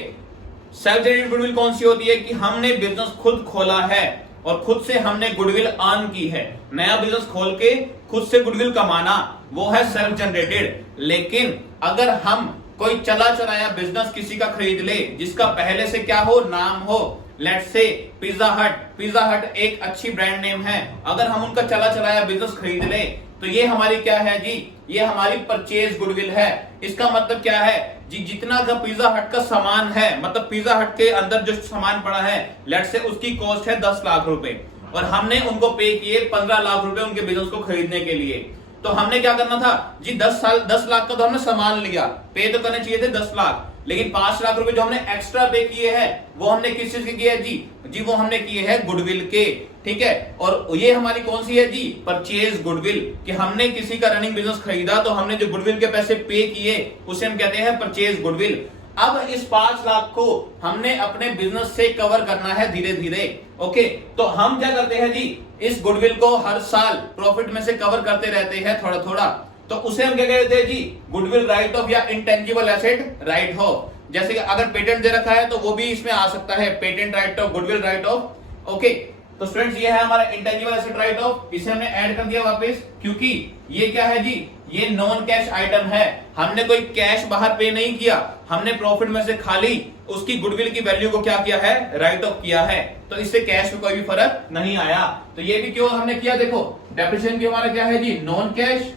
self generated goodwill कौन सी होती है? कि हमने बिजनेस खुद खोला है और खुद से हमने गुडविल अर्न की है। नया बिजनेस खोल के खुद से गुडविल कमाना, वो है सेल्फ जनरेटेड। लेकिन अगर हम कोई चला चलाया बिजनेस किसी का खरीद ले जिसका पहले से क्या हो? नाम हो। लेट्स से पिज्जा हट। पिज्जा हट एक अच्छी ब्रांड नेम है। अगर हम उनका चला चलाया बिजनेस खरीद ले तो ये हमारी क्या है जी? ये हमारी परचेज गुडविल है। इसका मतलब क्या है जी? जितना का पिज्जा हट का सामान है, मतलब पिज्जा हट के अंदर जो सामान पड़ा है, लेट्स से उसकी कॉस्ट है 10 लाख रुपए और हमने उनको पे किए 15 लाख रुपए उनके बिजनेस को खरीदने के लिए। तो हमने क्या करना था जी? 10 लाख का तो हमने सामान लिया, पे तो करने चाहिए थे 10 लाख, लेकिन 5 लाख रुपए जो हमने एक्स्ट्रा पे किए हैं वो हमने किस चीज के किए हैं जी? जी वो हमने किए हैं गुडविल के। ठीक है, और ये हमारी कौन सी है जी? Purchase goodwill. कि हमने किसी का रनिंग बिजनेस खरीदा तो हमने जो गुडविल के पैसे पे किए उसे हम कहते हैं परचेज गुडविल। अब इस 5 लाख को हमने अपने बिजनेस से कवर करना है धीरे धीरे। ओके, तो हम क्या करते हैं जी, इस गुडविल को हर साल प्रॉफिट में से कवर करते रहते हैं थोड़ा थोड़ा। तो उसे हम क्या कहते हैं जी, गुडविल राइट ऑफ या इंटेंजिबल एसेट राइट ऑफ। जैसे कि अगर पेटेंट दे रखा है तो वो भी इसमें आ सकता है, patent right of, goodwill right of. Okay, तो स्टूडेंट्स ये है हमारा इंटेंजिबल एसेट राइट ऑफ, इसे हमने ऐड कर दिया वापस, क्योंकि ये क्या है जी, ये नॉन कैश आइटम है। हमने कोई कैश बाहर पे नहीं किया, हमने प्रॉफिट में से खाली उसकी गुडविल की वैल्यू को क्या किया है, राइट ऑफ किया है। तो इससे कैश में कोई भी फर्क नहीं आया। तो ये भी क्यों हमने किया, देखो डेप्रिसिएशन भी हमारा क्या है जी, नॉन कैश,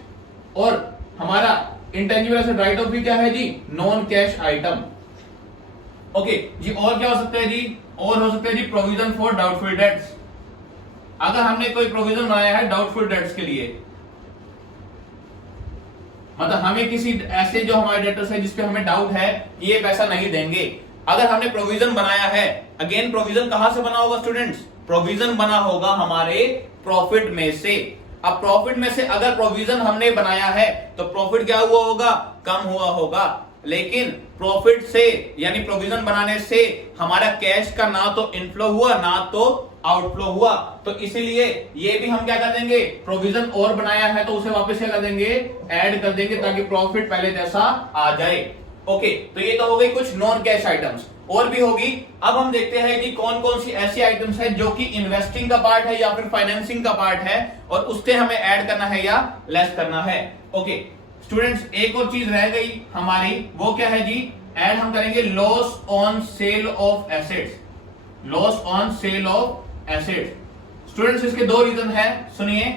और हमारा इंटेंजिबल एसेट राइट ऑफ भी क्या है जी, नॉन कैश आइटम। ओके जी, और क्या हो सकता है जी, और हो सकता है जी प्रोविजन फॉर डाउटफुल डेट्स। अगर हमने कोई प्रोविजन बनाया है डाउटफुल डेट्स के लिए, मतलब हमें किसी ऐसे जो हमारे डेटर्स है जिसपे हमें डाउट है कि ये पैसा नहीं देंगे, अगर हमने प्रोविजन बनाया है, अगेन प्रोविजन कहां से बना होगा स्टूडेंट्स, प्रोविजन बना होगा हमारे प्रॉफिट में से। अब प्रॉफिट में से अगर प्रोविजन हमने बनाया है तो प्रॉफिट क्या हुआ होगा, कम हुआ होगा। लेकिन प्रॉफिट से यानी प्रोविजन बनाने से हमारा कैश का ना तो इनफ्लो हुआ ना तो आउटफ्लो हुआ। तो इसीलिए ये भी हम क्या कर देंगे, प्रोविजन और बनाया है तो उसे वापस क्या कर देंगे, ऐड कर देंगे, ताकि प्रॉफिट पहले जैसा आ जाए। ओके, तो ये तो हो गई कुछ नॉन कैश आइटम्स, और भी होगी। अब हम देखते हैं कि कौन कौन सी ऐसी आइटम्स है जो कि इन्वेस्टिंग का पार्ट है या फिर फाइनेंसिंग का पार्ट है, और उससे हमें ऐड करना है या लेस करना है। ओके स्टूडेंट्स, एक और चीज रह गई हमारी, वो क्या है जी, ऐड हम करेंगे loss on sale of assets, loss on sale of assets. Students इसके दो रीजन है, सुनिए।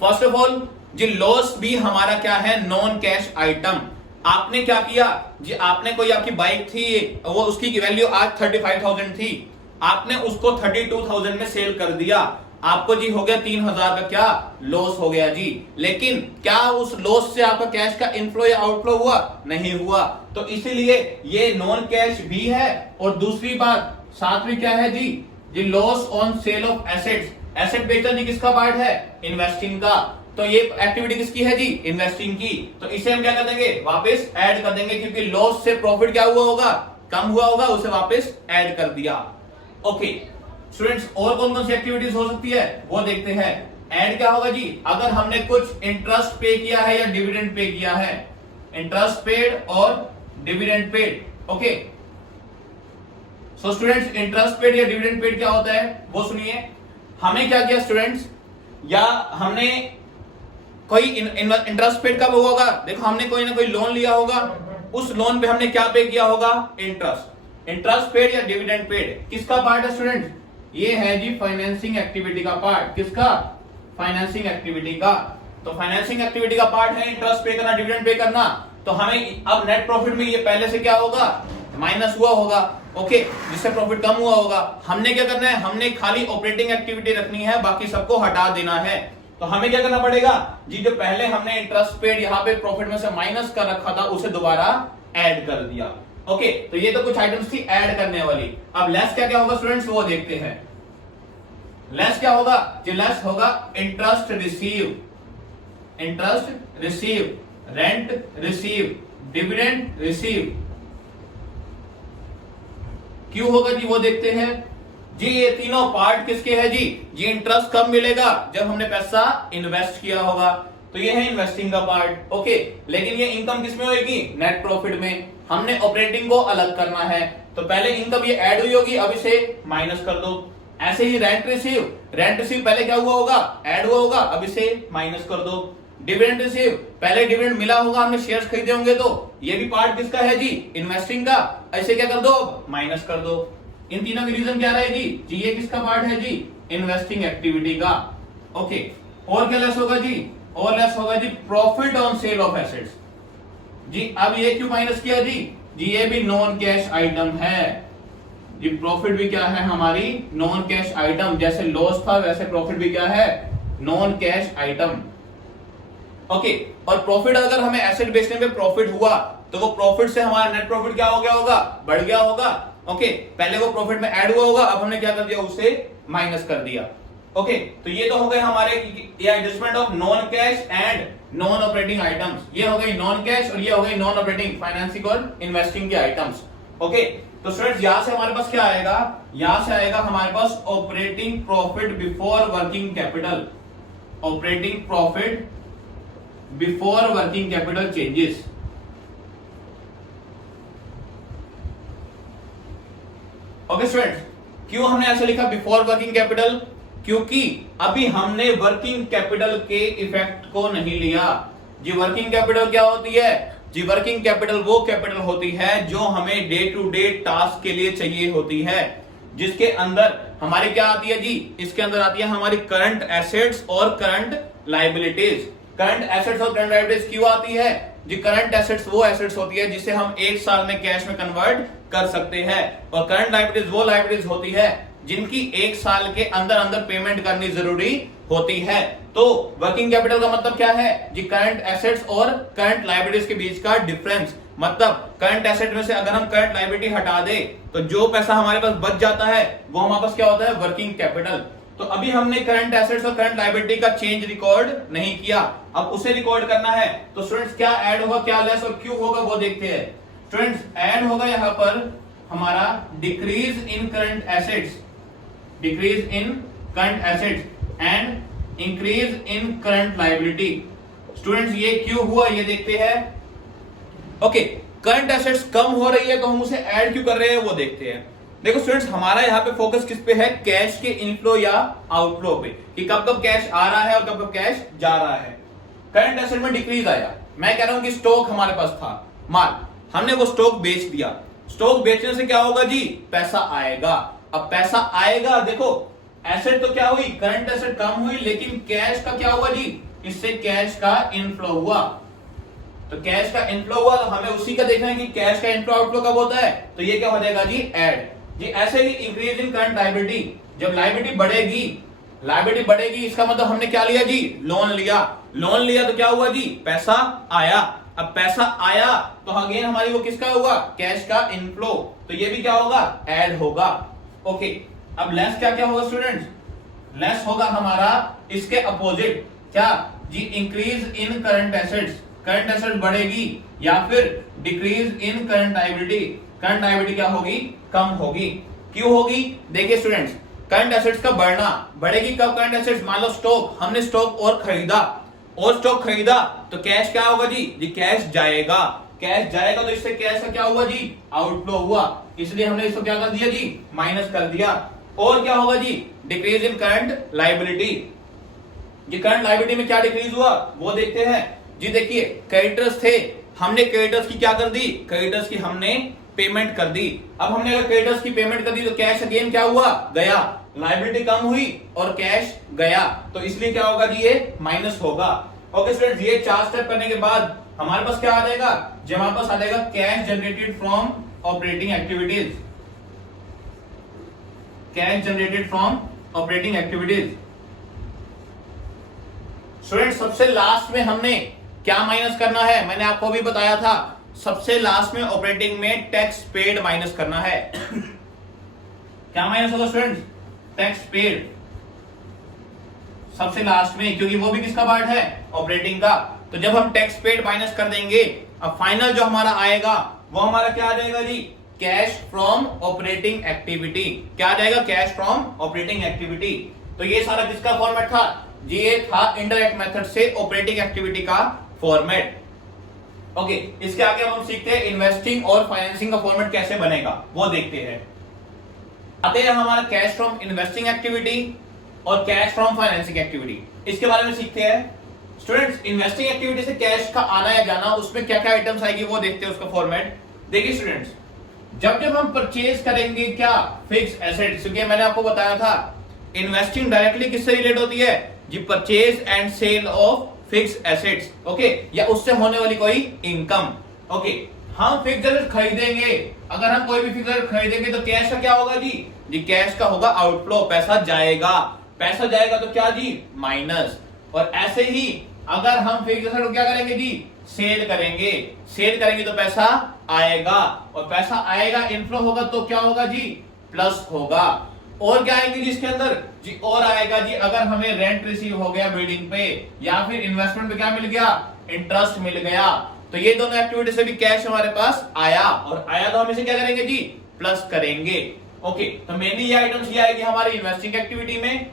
फर्स्ट ऑफ ऑल जी, लॉस भी हमारा क्या है, नॉन कैश आइटम। आपने क्या किया जी, आपने कोई आपकी बाइक थी, वो उसकी वैल्यू आज 35,000 थी, आपने उसको 32,000 में सेल कर दिया, आपको जी हो गया 3,000 का क्या लॉस हो गया जी। लेकिन क्या उस लॉस से आपका कैश का इनफ्लो या आउटफ्लो हुआ, नहीं हुआ। तो इसीलिए ये नॉन कैश भी है। और दूसरी बात साथ में क्या है जी loss on sale of assets. Asset बेचना जी किसका पार्ट है, इन्वेस्टिंग का। तो ये एक्टिविटी किसकी है जी, इन्वेस्टिंग की। तो इसे हम क्या कर देंगे, वापस ऐड कर देंगे, क्योंकि लॉस से प्रॉफिट क्या हुआ होगा, कम हुआ होगा, उसे वापस ऐड कर दिया। ओके स्टूडेंट्स, और कौन कौन सी एक्टिविटीज हो सकती है वो देखते हैं। ऐड क्या होगा जी, अगर हमने कुछ इंटरेस्ट पे किया है या डिविडेंड पे किया है, इंटरेस्ट पेड और dividend paid. Okay so students, interest paid या डिविडेंड पेड क्या होता है वो सुनिए। हमें क्या किया स्टूडेंट्स, या हमने कोई इंटरेस्ट पेड कब होगा, देखो हमने कोई ना कोई लोन लिया होगा, उस लोन पे हमने क्या पे किया होगा, इंटरेस्ट। इंटरेस्ट पेड या डिविडेंड पेड किसका पार्ट है स्टूडेंट्स, ये है जी फाइनेंसिंग एक्टिविटी का पार्ट। किसका, फाइनेंसिंग एक्टिविटी का। तो फाइनेंसिंग एक्टिविटी का पार्ट है इंटरेस्ट पे करना, डिविडेंड पे करना। तो हमें अब नेट प्रॉफिट में ये पहले से क्या होगा, माइनस हुआ होगा। ओके, जिससे प्रॉफिट कम हुआ होगा। हमने क्या करना है, हमने खाली ऑपरेटिंग एक्टिविटी रखनी है, बाकी सबको हटा देना है। तो हमें क्या करना पड़ेगा जी, जो पहले हमने इंटरेस्ट पेड यहाँ पे प्रॉफिट में से माइनस कर रखा था, उसे दोबारा ऐड कर दिया। ओके, तो ये तो कुछ आइटम्स थी ऐड करने वाली। अब लेस क्या क्या होगा स्टूडेंट्स, वो देखते हैं। लेस क्या होगा जी, लेस होगा interest receive, interest receive, rent receive, dividend receive. क्यों होगा जी, वो देखते हैं जी। ये तीनों पार्ट किसके है जी इंटरेस्ट कब मिलेगा, जब हमने पैसा इन्वेस्ट किया होगा। तो ये है इन्वेस्टिंग का पार्ट। ओके, लेकिन ये इनकम किसमें होगी, नेट प्रॉफिट में। हमने ऑपरेटिंग को अलग करना है, तो पहले इनकम ये ऐड हुई होगी, अब इसे माइनस कर दो। ऐसे ही रेंट रिसीव, रेंट रिसीव पहले क्या हुआ होगा, ऐड हुआ होगा, अब इसे माइनस कर दो। डिविडेंड रिसीव, पहले डिविडेंड मिला होगा, हमने शेयर्स खरीदे होंगे, तो ये भी पार्ट किसका है जी, इन्वेस्टिंग का। ऐसे क्या कर दो, माइनस कर दो। इन तीनों की रीजन क्या रहे जी ये किसका पार्ट है जी, इन्वेस्टिंग एक्टिविटी का। ओके, और क्या लेस होगा जी, और लेस होगा जी profit on sale of assets जी। अब ये क्यों माइनस किया जी ये भी नॉन कैश आइटम है जी। प्रॉफिट भी क्या है हमारी, नॉन कैश आइटम। जैसे लॉस था वैसे प्रॉफिट भी क्या है, नॉन कैश आइटम। ओके, और प्रॉफिट अगर हमें एसेट बेचने में प्रॉफिट हुआ, तो वो प्रॉफिट से हमारा नेट प्रॉफिट क्या हो गया होगा, बढ़ गया होगा। ओके, पहले वो प्रॉफिट में ऐड हुआ होगा, अब हमने क्या कर दिया, उसे माइनस कर दिया। ओके, तो ये तो हो गए हमारे adjustment of non cash and non operating items. ये हो गई नॉन कैश और ये हो गई नॉन ऑपरेटिंग फाइनेंसिंग और इन्वेस्टिंग के आइटम्स। ओके, तो स्टूडेंट्स यहां से हमारे पास क्या आएगा, यहां से आएगा हमारे पास operating profit before working capital, operating profit before working capital changes. Okay students, क्यों हमने ऐसे लिखा बिफोर वर्किंग कैपिटल, क्योंकि अभी हमने वर्किंग कैपिटल के इफेक्ट को नहीं लिया। जी वर्किंग कैपिटल क्या होती है, जी वर्किंग कैपिटल वो कैपिटल होती है जो हमें डे टू डे टास्क के लिए चाहिए होती है, जिसके अंदर हमारी क्या आती है जी, इसके अंदर आती है हमारी करंट एसेट्स और करंट लायबिलिटीज। करंट एसेट्स और करंट लायबिलिटीज क्यों आती है जी, करंट एसेट्स वो एसेट्स होती है जिसे हम एक साल में कैश में कन्वर्ट कर सकते हैं, और करंट लायबिलिटीज वो लायबिलिटीज होती है जिनकी एक साल के अंदर अंदर पेमेंट करनी जरूरी होती है। तो वर्किंग कैपिटल का मतलब क्या है जी, करंट एसेट्स और करंट लायबिलिटीज के बीच का डिफरेंस। मतलब करंट एसेट में से अगर हम करंट लायबिलिटी हटा दे तो जो पैसा हमारे पास बच जाता है वो हमारे पास क्या होता है, वर्किंग कैपिटल। तो अभी हमने करंट एसेट्स और करंट लायबिलिटी का चेंज रिकॉर्ड नहीं किया, अब उसे रिकॉर्ड करना है। तो स्टूडेंट्स क्या ऐड होगा, क्या लेस और क्यों होगा वो देखते हैं। स्टूडेंट्स ऐड होगा यहां पर हमारा decrease in current assets, decrease in current assets and increase in current liability. Students ये क्यों हुआ ये देखते हैं। ओके, करंट एसेट्स कम हो रही है तो हम उसे ऐड क्यों कर रहे हैं वो देखते हैं। देखो स्टूडेंट्स, हमारा यहाँ पे फोकस किस पे है, कैश के इनफ्लो या आउटफ्लो पे, कि कब कब कैश आ रहा है और कब कब कैश जा रहा है। करंट एसेट में डिक्रीज आया, मैं कह रहा हूं कि स्टॉक हमारे पास था माल, हमने वो स्टॉक बेच दिया, स्टॉक बेचने से क्या होगा जी, पैसा आएगा। अब पैसा आएगा, देखो एसेट तो क्या हुई, करंट एसेट कम हुई, लेकिन कैश का क्या हुआ जी, इससे कैश का इनफ्लो हुआ। तो कैश का इनफ्लो हुआ तो हमें उसी का देखना है कि कैश का इनफ्लो आउटफ्लो कब होता है, तो ये क्या हो जाएगा जी, ऐड। जी ऐसे ही इंक्रीज इन करंट लायबिलिटी, जब लायबिलिटी बढ़ेगी, लायबिलिटी बढ़ेगी इसका मतलब हमने क्या लिया जी, लोन लिया, लोन लिया तो क्या हुआ जी, पैसा आया। अब पैसा आया तो अगेन हमारी वो किसका हुआ, कैश का इनफ्लो, तो ये भी क्या होगा, ऐड होगा। ओके, अब लेस क्या क्या होगा स्टूडेंट्स, लेस होगा हमारा इसके अपोजिट, क्या जी, increase in current assets, current asset बढ़ेगी, या फिर decrease in current liability, current liability क्या होगी, कम होगी। क्यों होगी, देखिए स्टूडेंट्स, करंट एसेट्स का बढ़ना, बढ़ेगी कब करंट एसेट्स, मान लो स्टॉक, हमने स्टॉक और खरीदा, और स्टॉक खरीदा तो कैश क्या होगा जी, कैश जाएगा, कैश जाएगा तो इससे कैश का क्या हुआ जी, आउटफ्लो हुआ, इसलिए हमने इसको क्या कर दिया जी, माइनस कर दिया। और क्या होगा जी, डिक्रीज इन करंट लायबिलिटी, ये करंट लायबिलिटी में क्या डिक्रीज हुआ वो देखते हैं जी। देखिए क्रेडिटर्स थे, हमने क्रेडिटर्स की क्या कर दी, क्रेडिटर्स की हमने पेमेंट कर दी। अब हमने अगर क्रेडिटर्स की पेमेंट कर दी तो कैश अगेन क्या हुआ, गया, लायबिलिटी कम हुई और कैश गया, तो इसलिए क्या होगा जी, ये माइनस होगा। ओके स्टूडेंट्स, ये 4 स्टेप करने के बाद हमारे पास क्या आ जाएगा, जब हमारे पास आ जाएगा cash generated from operating activities, cash generated from operating activities. Student सबसे लास्ट में हमने क्या माइनस करना है, मैंने आपको भी बताया था, सबसे लास्ट में ऑपरेटिंग में टैक्स पेड माइनस करना है। क्या माइनस होगा स्टूडेंट्स, टैक्स पेड सबसे लास्ट में, क्योंकि वो भी किसका पार्ट है, ऑपरेटिंग का। तो जब हम टैक्स पेड माइनस कर देंगे, अब फाइनल जो हमारा आएगा वो हमारा क्या आ जाएगा जी, कैश फ्रॉम ऑपरेटिंग एक्टिविटी। क्या आ जाएगा, कैश फ्रॉम ऑपरेटिंग एक्टिविटी। तो ये सारा किसका फॉर्मेट था जी, ये था इनडायरेक्ट मेथड से ऑपरेटिंग एक्टिविटी का फॉर्मेट। ओके, इसके आगे हम सीखते हैं इन्वेस्टिंग और फाइनेंसिंग का फॉर्मेट कैसे बनेगा वो देखते हैं। आते हैं हमारा कैश फ्रॉम इन्वेस्टिंग एक्टिविटी और कैश फ्रॉम फाइनेंसिंग एक्टिविटी, इसके बारे में सीखते हैं। स्टूडेंट्स इन्वेस्टिंग एक्टिविटी से कैश का आना या जाना, उसमें क्या क्या आइटम्स आएगी वो देखते हैं उसका फॉर्मेट। देखिए स्टूडेंट्स, जब जब हम परचेज करेंगे क्या, फिक्स एसेट्स, क्योंकि मैंने आपको बताया था इन्वेस्टिंग डायरेक्टली किससे रिलेट होती है जी, purchase and sale of fix assets. Okay, या उससे होने वाली कोई इनकम। ओके, हम फिक्स एसेट खरीदेंगे, अगर हम कोई भी फिक्स एसेट खरीदेंगे तो कैश का क्या होगा जी, कैश का होगा आउटफ्लो, पैसा जाएगा, पैसा जाएगा तो क्या जी, माइनस। और ऐसे ही अगर हम फिक्स एसेट को क्या करेंगे जी, सेल करेंगे, सेल करेंगे तो पैसा आएगा, और पैसा आएगा, इनफ्लो होगा तो क्या होगा जी, प्लस होगा। और क्या आएगी जी इसके अंदर जी, और आएगा जी अगर हमें रेंट रिसीव हो गया बिल्डिंग पे या फिर इन्वेस्टमेंट पे क्या मिल गया, इंटरेस्ट मिल गया, तो ये दोनों एक्टिविटी से भी कैश हमारे पास आया, और आया तो हम इसे क्या करेंगे जी, प्लस करेंगे। ओके, तो मेनली ये आइटम्स ये आएगी हमारी इन्वेस्टिंग एक्टिविटी में।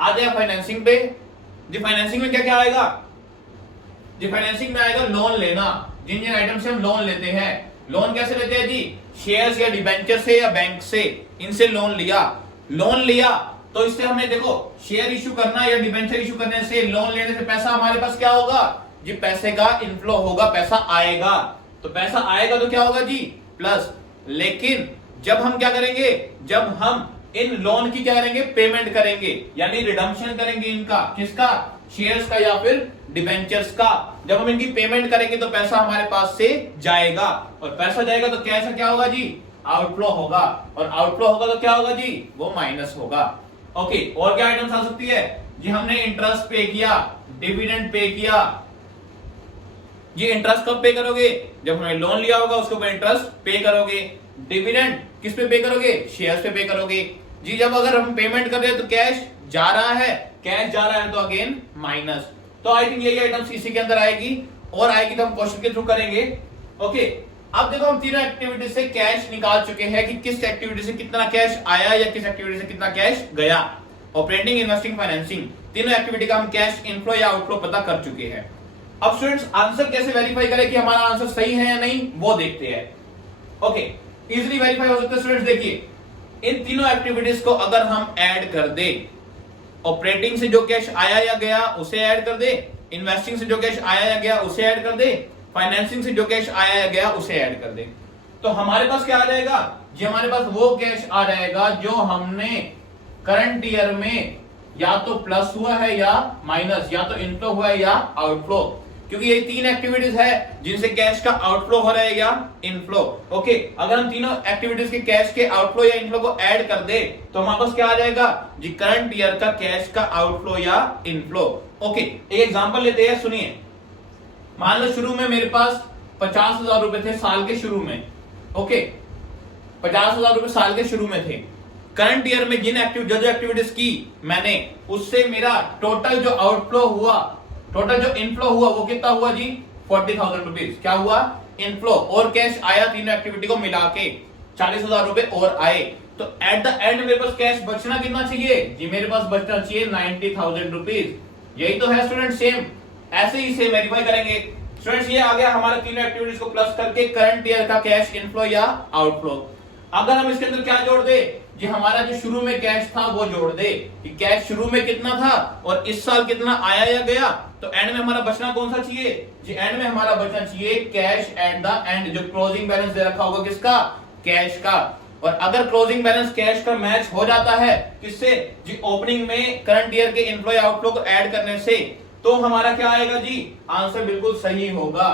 आ जाए फाइनेंसिंग पे जी, फाइनेंसिंग में क्या क्या आएगा जी, फाइनेंसिंग में आएगा लोन लेना, जिन जिन आइटम से हम लोन लेते हैं। लोन कैसे लेते हैं जी, शेयर्स या डिबेंचर से या बैंक से, इनसे लोन लिया तो इससे हमें देखो शेयर इशू करना या डिबेंचर इशू करने से, लोन लेने से पैसा हमारे पास क्या होगा जी, पैसे का इनफ्लो होगा, पैसा आएगा, तो पैसा आएगा तो क्या होगा जी, प्लस। लेकिन जब हम क्या करेंगे, जब हम इन लोन की क्या करेंगे, पेमेंट करेंगे, यानी रिडम्पशन करेंगे इनका, किसका, शेयर्स का या फिर डिबेंचर्स का, जब हम इनकी पेमेंट करेंगे तो पैसा हमारे पास से जाएगा, और पैसा जाएगा तो कैसा क्या होगा जी, आउटफ्लो होगा, और आउटफ्लो होगा तो क्या होगा जी, वो माइनस होगा। ओके, और क्या आइटम्स आ सकती है जी, हमने इंटरेस्ट पे किया, डिविडेंड पे किया जी, इंटरेस्ट कब पे करोगे, जब हमने लोन लिया होगा उसके ऊपर इंटरेस्ट पे करोगे। डिविडेंड किस पे करोगे, शेयर्स पे पे करोगे जी। जब अगर हम पेमेंट कर रहे हैं तो कैश जा रहा है तो अगेन माइनस। तो आई थिंक यही आइटम्स इसी के अंदर आएगी, और आएगी तो हम क्वेश्चन के थ्रू करेंगे। ओके, अब देखो हम तीनों एक्टिविटी से कैश निकाल चुके हैं कि किस एक्टिविटी से कितना कैश आया या किस एक्टिविटी से कितना कैश गया। ऑपरेटिंग, इन्वेस्टिंग, फाइनेंसिंग, तीनों एक्टिविटी का हम कैश इनफ्लो या आउटफ्लो पता कर चुके हैं। अब स्टूडेंट्स आंसर कैसे वेरीफाई करें कि हमारा आंसर सही है या नहीं, वो देखते हैं। ओके, इजीली वेरीफाई हो सकता है स्टूडेंट्स। देखिए, इन तीनों एक्टिविटीज को अगर हम ऐड कर दे, ऑपरेटिंग से जो कैश आया या गया उसे ऐड कर दे, इन्वेस्टिंग से जो कैश आया या गया उसे ऐड कर दे, फाइनेंसिंग से जो कैश आया या गया उसे ऐड कर दे, तो हमारे पास क्या आ जाएगा जी, हमारे पास वो कैश आ जाएगा जो हमने करंट ईयर में या तो प्लस हुआ है या माइनस, या तो इनफ्लो हुआ है या आउटफ्लो, क्योंकि ये तीन एक्टिविटीज है जिनसे कैश का आउटफ्लो हो रहा है या इनफ्लो। ओके, अगर हम तीनों एक्टिविटीज के कैश के आउटफ्लो या इनफ्लो को ऐड कर दे तो हमारे पास क्या आ जाएगा जी, करंट ईयर का कैश का आउटफ्लो या इनफ्लो। ओके, एक एग्जांपल लेते हैं, सुनिए। मान लो शुरू में मेरे पास 50,000 रुपए थे साल के शुरू में। ओके, 50,000 रुपए साल के शुरू में थे। करंट ईयर में जिन जो एक्टिविटीज की मैंने, उससे मेरा टोटल जो आउटफ्लो हुआ, टोटल जो इनफ्लो हुआ वो कितना हुआ जी, 40,000 रुपीज। क्या हुआ, इनफ्लो, और कैश आया तीनों एक्टिविटी को मिला के 40,000 रुपए और आए। तो एट द एंड मेरे पास कैश बचना कितना चाहिए जी, मेरे पास बचना चाहिए 90,000 रुपीज। यही तो है स्टूडेंट, सेम ऐसे ही से वेरीफाई करेंगे। स्टूडेंट्स ये आ गया हमारे तीनों एक्टिविटीज को प्लस करके करंट ईयर का कैश इनफ्लो या आउटफ्लो। अगर हम इसके अंदर क्या जोड़ दे जी, हमारा जो शुरू में कैश था वो जोड़ दे कि कैश शुरू में कितना था और इस साल कितना आया या गया, तो एंड में हमारा बचना कौन सा चाहिए जी, एंड में हमारा बचना चाहिए कैश एट द एंड, जो क्लोजिंग बैलेंस दे रखा होगा किसका, कैश का। और अगर क्लोजिंग बैलेंस कैश का मैच हो जाता है किससे जी, ओपनिंग में करंट ईयर के इनफ्लो या आउटफ्लो को ऐड करने से, तो हमारा क्या आएगा जी, आंसर बिल्कुल सही होगा।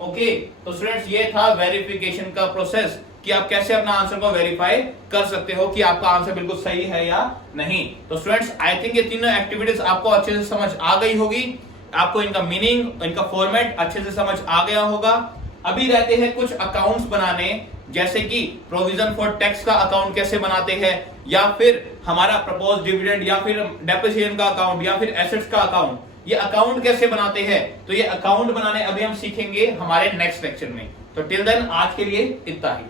ओके, तो स्टूडेंट्स ये था वेरिफिकेशन का प्रोसेस कि आप कैसे अपना आंसर को वेरीफाई कर सकते हो कि आपका आंसर बिल्कुल सही है या नहीं। तो स्टूडेंट्स आई थिंक ये तीनों एक्टिविटीज आपको अच्छे से समझ आ गई होगी, आपको इनका मीनिंग, इनका फॉर्मेट अच्छे से समझ आ गया होगा। अभी रहते हैं कुछ अकाउंट्स बनाने, जैसे कि प्रोविजन फॉर टैक्स का अकाउंट कैसे बनाते हैं, या फिर हमारा प्रपोज डिविडेंड, या फिर डेप्रिसिएशन का अकाउंट, या फिर एसेट्स का अकाउंट, ये अकाउंट कैसे बनाते हैं। तो ये अकाउंट बनाने अभी हम सीखेंगे हमारे नेक्स्ट लेक्चर में। तो टिल देन आज के लिए इतना ही।